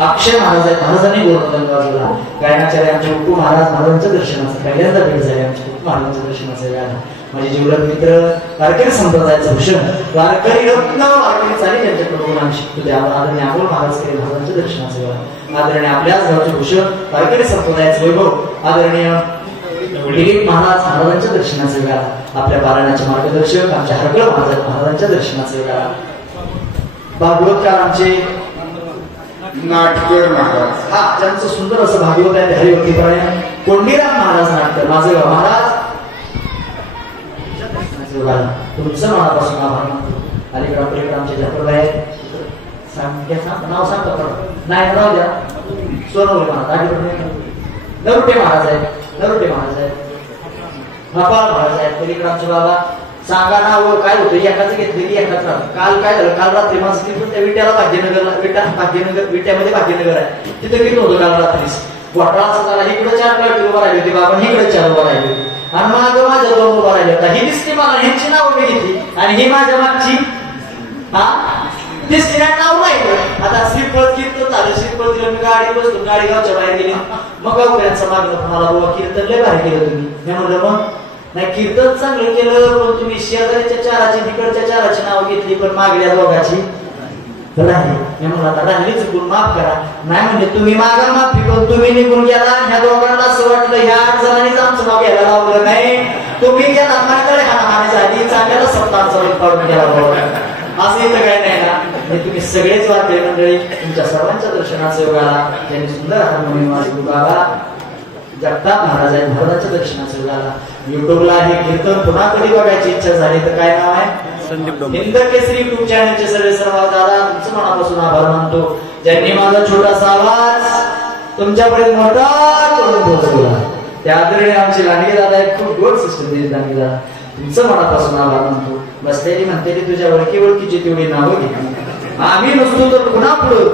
अक्षय महाराज आहेत महाराजांनी गोड मृदंग वाजवला. गायनाचार्य आमचे उपू महाराज महाराजांच्या दर्शनाचं पहिल्यांदा भेट झाली आमच्या उपू महाराजांच्या दर्शनाचा योग आला. माझे जीवलग मित्र वारकरी संप्रदायाचं भूषण वारकरी रत्न वारकरी चाली त्यांच्याकडून आम्ही शिकतो त्या आदरणीय अमोल महाराज केले महाराजांच्या दर्शनाचं योग आदरणीय आपल्याच गावचे भूषण वारकरी संप्रदायाचं वैभव आदरणीय दिलीप महाराज महाराजांच्या दर्शनाचं योग आला. आपल्या पारायणाचे मार्गदर्शक आमच्या हरकळ महाराज महाराजांच्या दर्शनाचं योग आला. भागवतकार आमचे नाटकर महाराज हा ज्यांचं सुंदर असं भागवत आहे हरिभक्तीपरायण कोंडीराम महाराज नाटकर माझे महाराज तुमचं मनापासून आभार मानतो. अलीकडे आपल्याकडे आमचे जाफरबाई आहेत नाव सांगता नाही नाव द्या सोनवणे महाराज नरुटे महाराज आहेत नरुटे महाराज आहेत भपाळ महाराज आहेत. पलीकडे आमचे बाबा सांगा नाव काय होतं एकाच घेतलेली एकाच काल काय झालं काल रात्री माझं तिथून त्या विट्याला भाग्यनगर विट्यामध्ये भाग्यनगर आहे तिथे किती होतं काल रात्रीस घोटाळा असा झाला. इकडे 4 प्लेट उभं राहिली होती बाबा इकडे 4 उभं राहिली होती आणि मागं माझ्या 2 उभं राहिले होता. ही दिसते मला ह्यांची नाव मी घेतली आणि ही माझ्या मागची हा दिसते नाव राहिलं. आता श्रीफळ कीर्तन झालं श्रीफळ दिलं मी गाडी बसतो गाडी गावच्या बाहेर गेली मग गावकऱ्यांचं मागणं तुम्हाला बाबा कीर्तन लय भारी केलं तुम्ही. मी म्हणलं मग नाही कीर्तन चांगलं केलं पण तुम्ही शेजारीच्या 4ची तिकडच्या 4ची नाव घेतली पण मागल्या दोघाची राहिली. म्हणून आता राहिली चुकून माफ करा नाही म्हणजे तुम्ही मागा माफी पण तुम्ही निघून गेला ह्या दोघांना असं वाटलं ह्या 8 जणांनीच आमचं नाव घ्यायला लावलं नाही तुम्ही गेला माझ्याकडे हाणाहाणी झाली चांगल्याला सप्ताहाचा पाडून गेला असं इथं काय नाही ना. हे तुम्ही सगळेच वाद्य मंडळी तुमच्या सर्वांच्या दर्शनाचा योग आला. त्यांनी सुंदर हार्मोनियम वाजवू बाबा जगताप महाराज आहेत महाराजांच्या दर्शनाचा योग आला. युट्यूबला हे कीर्तन पुन्हा कधी बघायची इच्छा झाली तर काय नाव आहे हिंद केसरी युट्यूब चॅनलचे सर्व दादा तुमचं मनापासून आभार मानतो ज्यांनी माझा छोटासा आवाज तुमच्यापर्यंत मोठा करून पोहोचवला. त्या आदरणीय आमचे लांडगे दादा आहेत खूप गोड सिस्टम दिली लांडगे दादा तुमचं मनापासून आभार मानतो. बसलेली म्हणते तुझ्या ओळखी ओळखीची तेवढी नावं घे आम्ही नसतो तर पुन्हा पुढं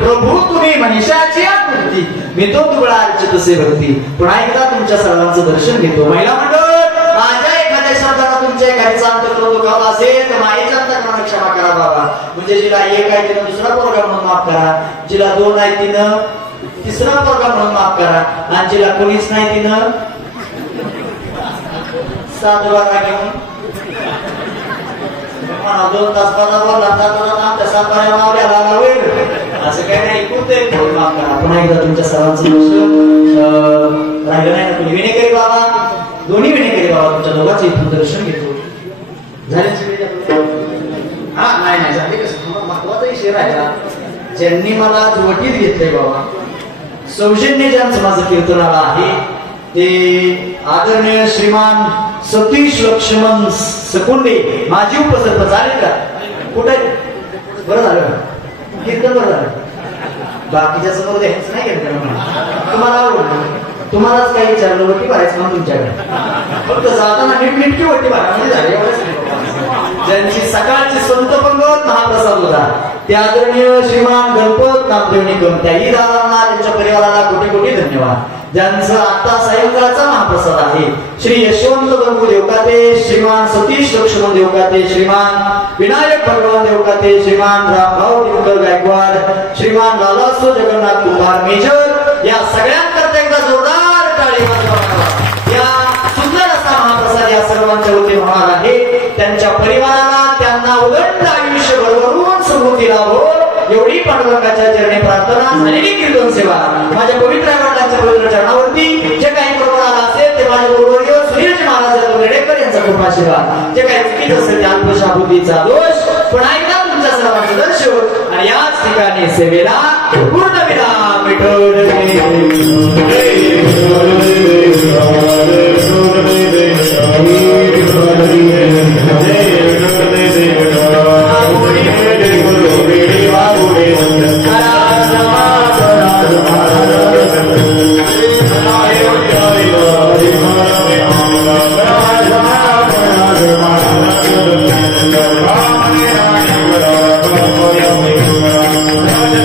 प्रभू तुम्ही मनीषाची आकृती मी तो तुकडा अर्चित असे भक्ती. पुन्हा एकदा तुमच्या सर्वांचं दर्शन घेतो. महिला मंडळ माझ्या एखाद्या शब्दाला तुमच्या एखाद्याचा अंतकरण दुखावला असेल तर मायेच्या अंतकरणाने क्षमा करा बाबा. म्हणजे जिला 1 आहे तिनं दुसरा पोरगा म्हणून माफ करा जिला 2 आहे तिनं तिसरा पोरगा म्हणून माफ करा आणि जिला कोणीच नाही तिनं 7 वारा घेऊन 2 तास बोलला आमच्या 7 वाऱ्या मावल्या होईल असं काही नाही कुठे माफ करा. पुन्हा एकदा तुमच्या सर्वांचं राहिलं नाही ना तुम्ही विनेकरी बाबा दोन्ही विनेकरी बाबा तुमच्या दोघांचं इथून दर्शन घेतो झाले हा नाही झाले कसं महत्वाचा विषय राहिला ज्यांनी मला वटीत घेतलंय बाबा सौजन्य ज्यांचं माझं कीर्तनाला आहे ते आदरणीय श्रीमान सतीश लक्ष्मण सकुंडे माजी उपसरपंच आले का? कुठे बरं झालं कीर्तन बरं झालं. बाकीच्या समोर द्यायचं नाही केलं. तुम्हाला आवडलं तुम्हालाच काही विचारलं वटी भरायचं म्हणून तुमच्याकडे फक्त जाताना नीटनेटकी वटी भरायला झाली. ज्यांची सकाळची संत पंगत महाप्रसाद होता ते आदरणीय श्रीमान गणपत नामदेव निकम त्याही दादांना त्यांच्या परिवाराला कोटी कोटी धन्यवाद. ज्यांचं आता सायंकाळचा महाप्रसाद आहे श्री यशवंत गंगू देवकाते, श्रीमान सतीश लक्ष्मण देवकाते, श्रीमान विनायक भगवान देवकाते, श्रीमान रामभाऊ दिनकर गायकवाड, श्रीमान लालासो जगन्नाथ कुमार मेजर या सगळ्यांकरता एकदा जोरदार टाळी वाजवा. या सुंदर असा महाप्रसाद या सर्वांच्या वतीने होणार आहे. त्यांच्या परिवाराला त्यांना उदंड आयुष्य भरभरून समृद्धी लाभो एवढी पांडुरंगाच्या चरणी प्रार्थना. झालेली कीर्तन सेवा माझ्या पवित्र वडिलांच्या पवित्र चरणावरती जे काही बरोबर आला असेल ते माझे गुरुवर्य सुनीलजी महाराज रेडेकर यांचा कृपा सेवा. जे काही चुकीत असेल त्या अल्पशा बुद्धीचा दोष पण ऐका तुमच्या सर्वांचं दर्शन आणि याच ठिकाणी सेवेला पूर्ण विराम मिटवून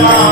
Rama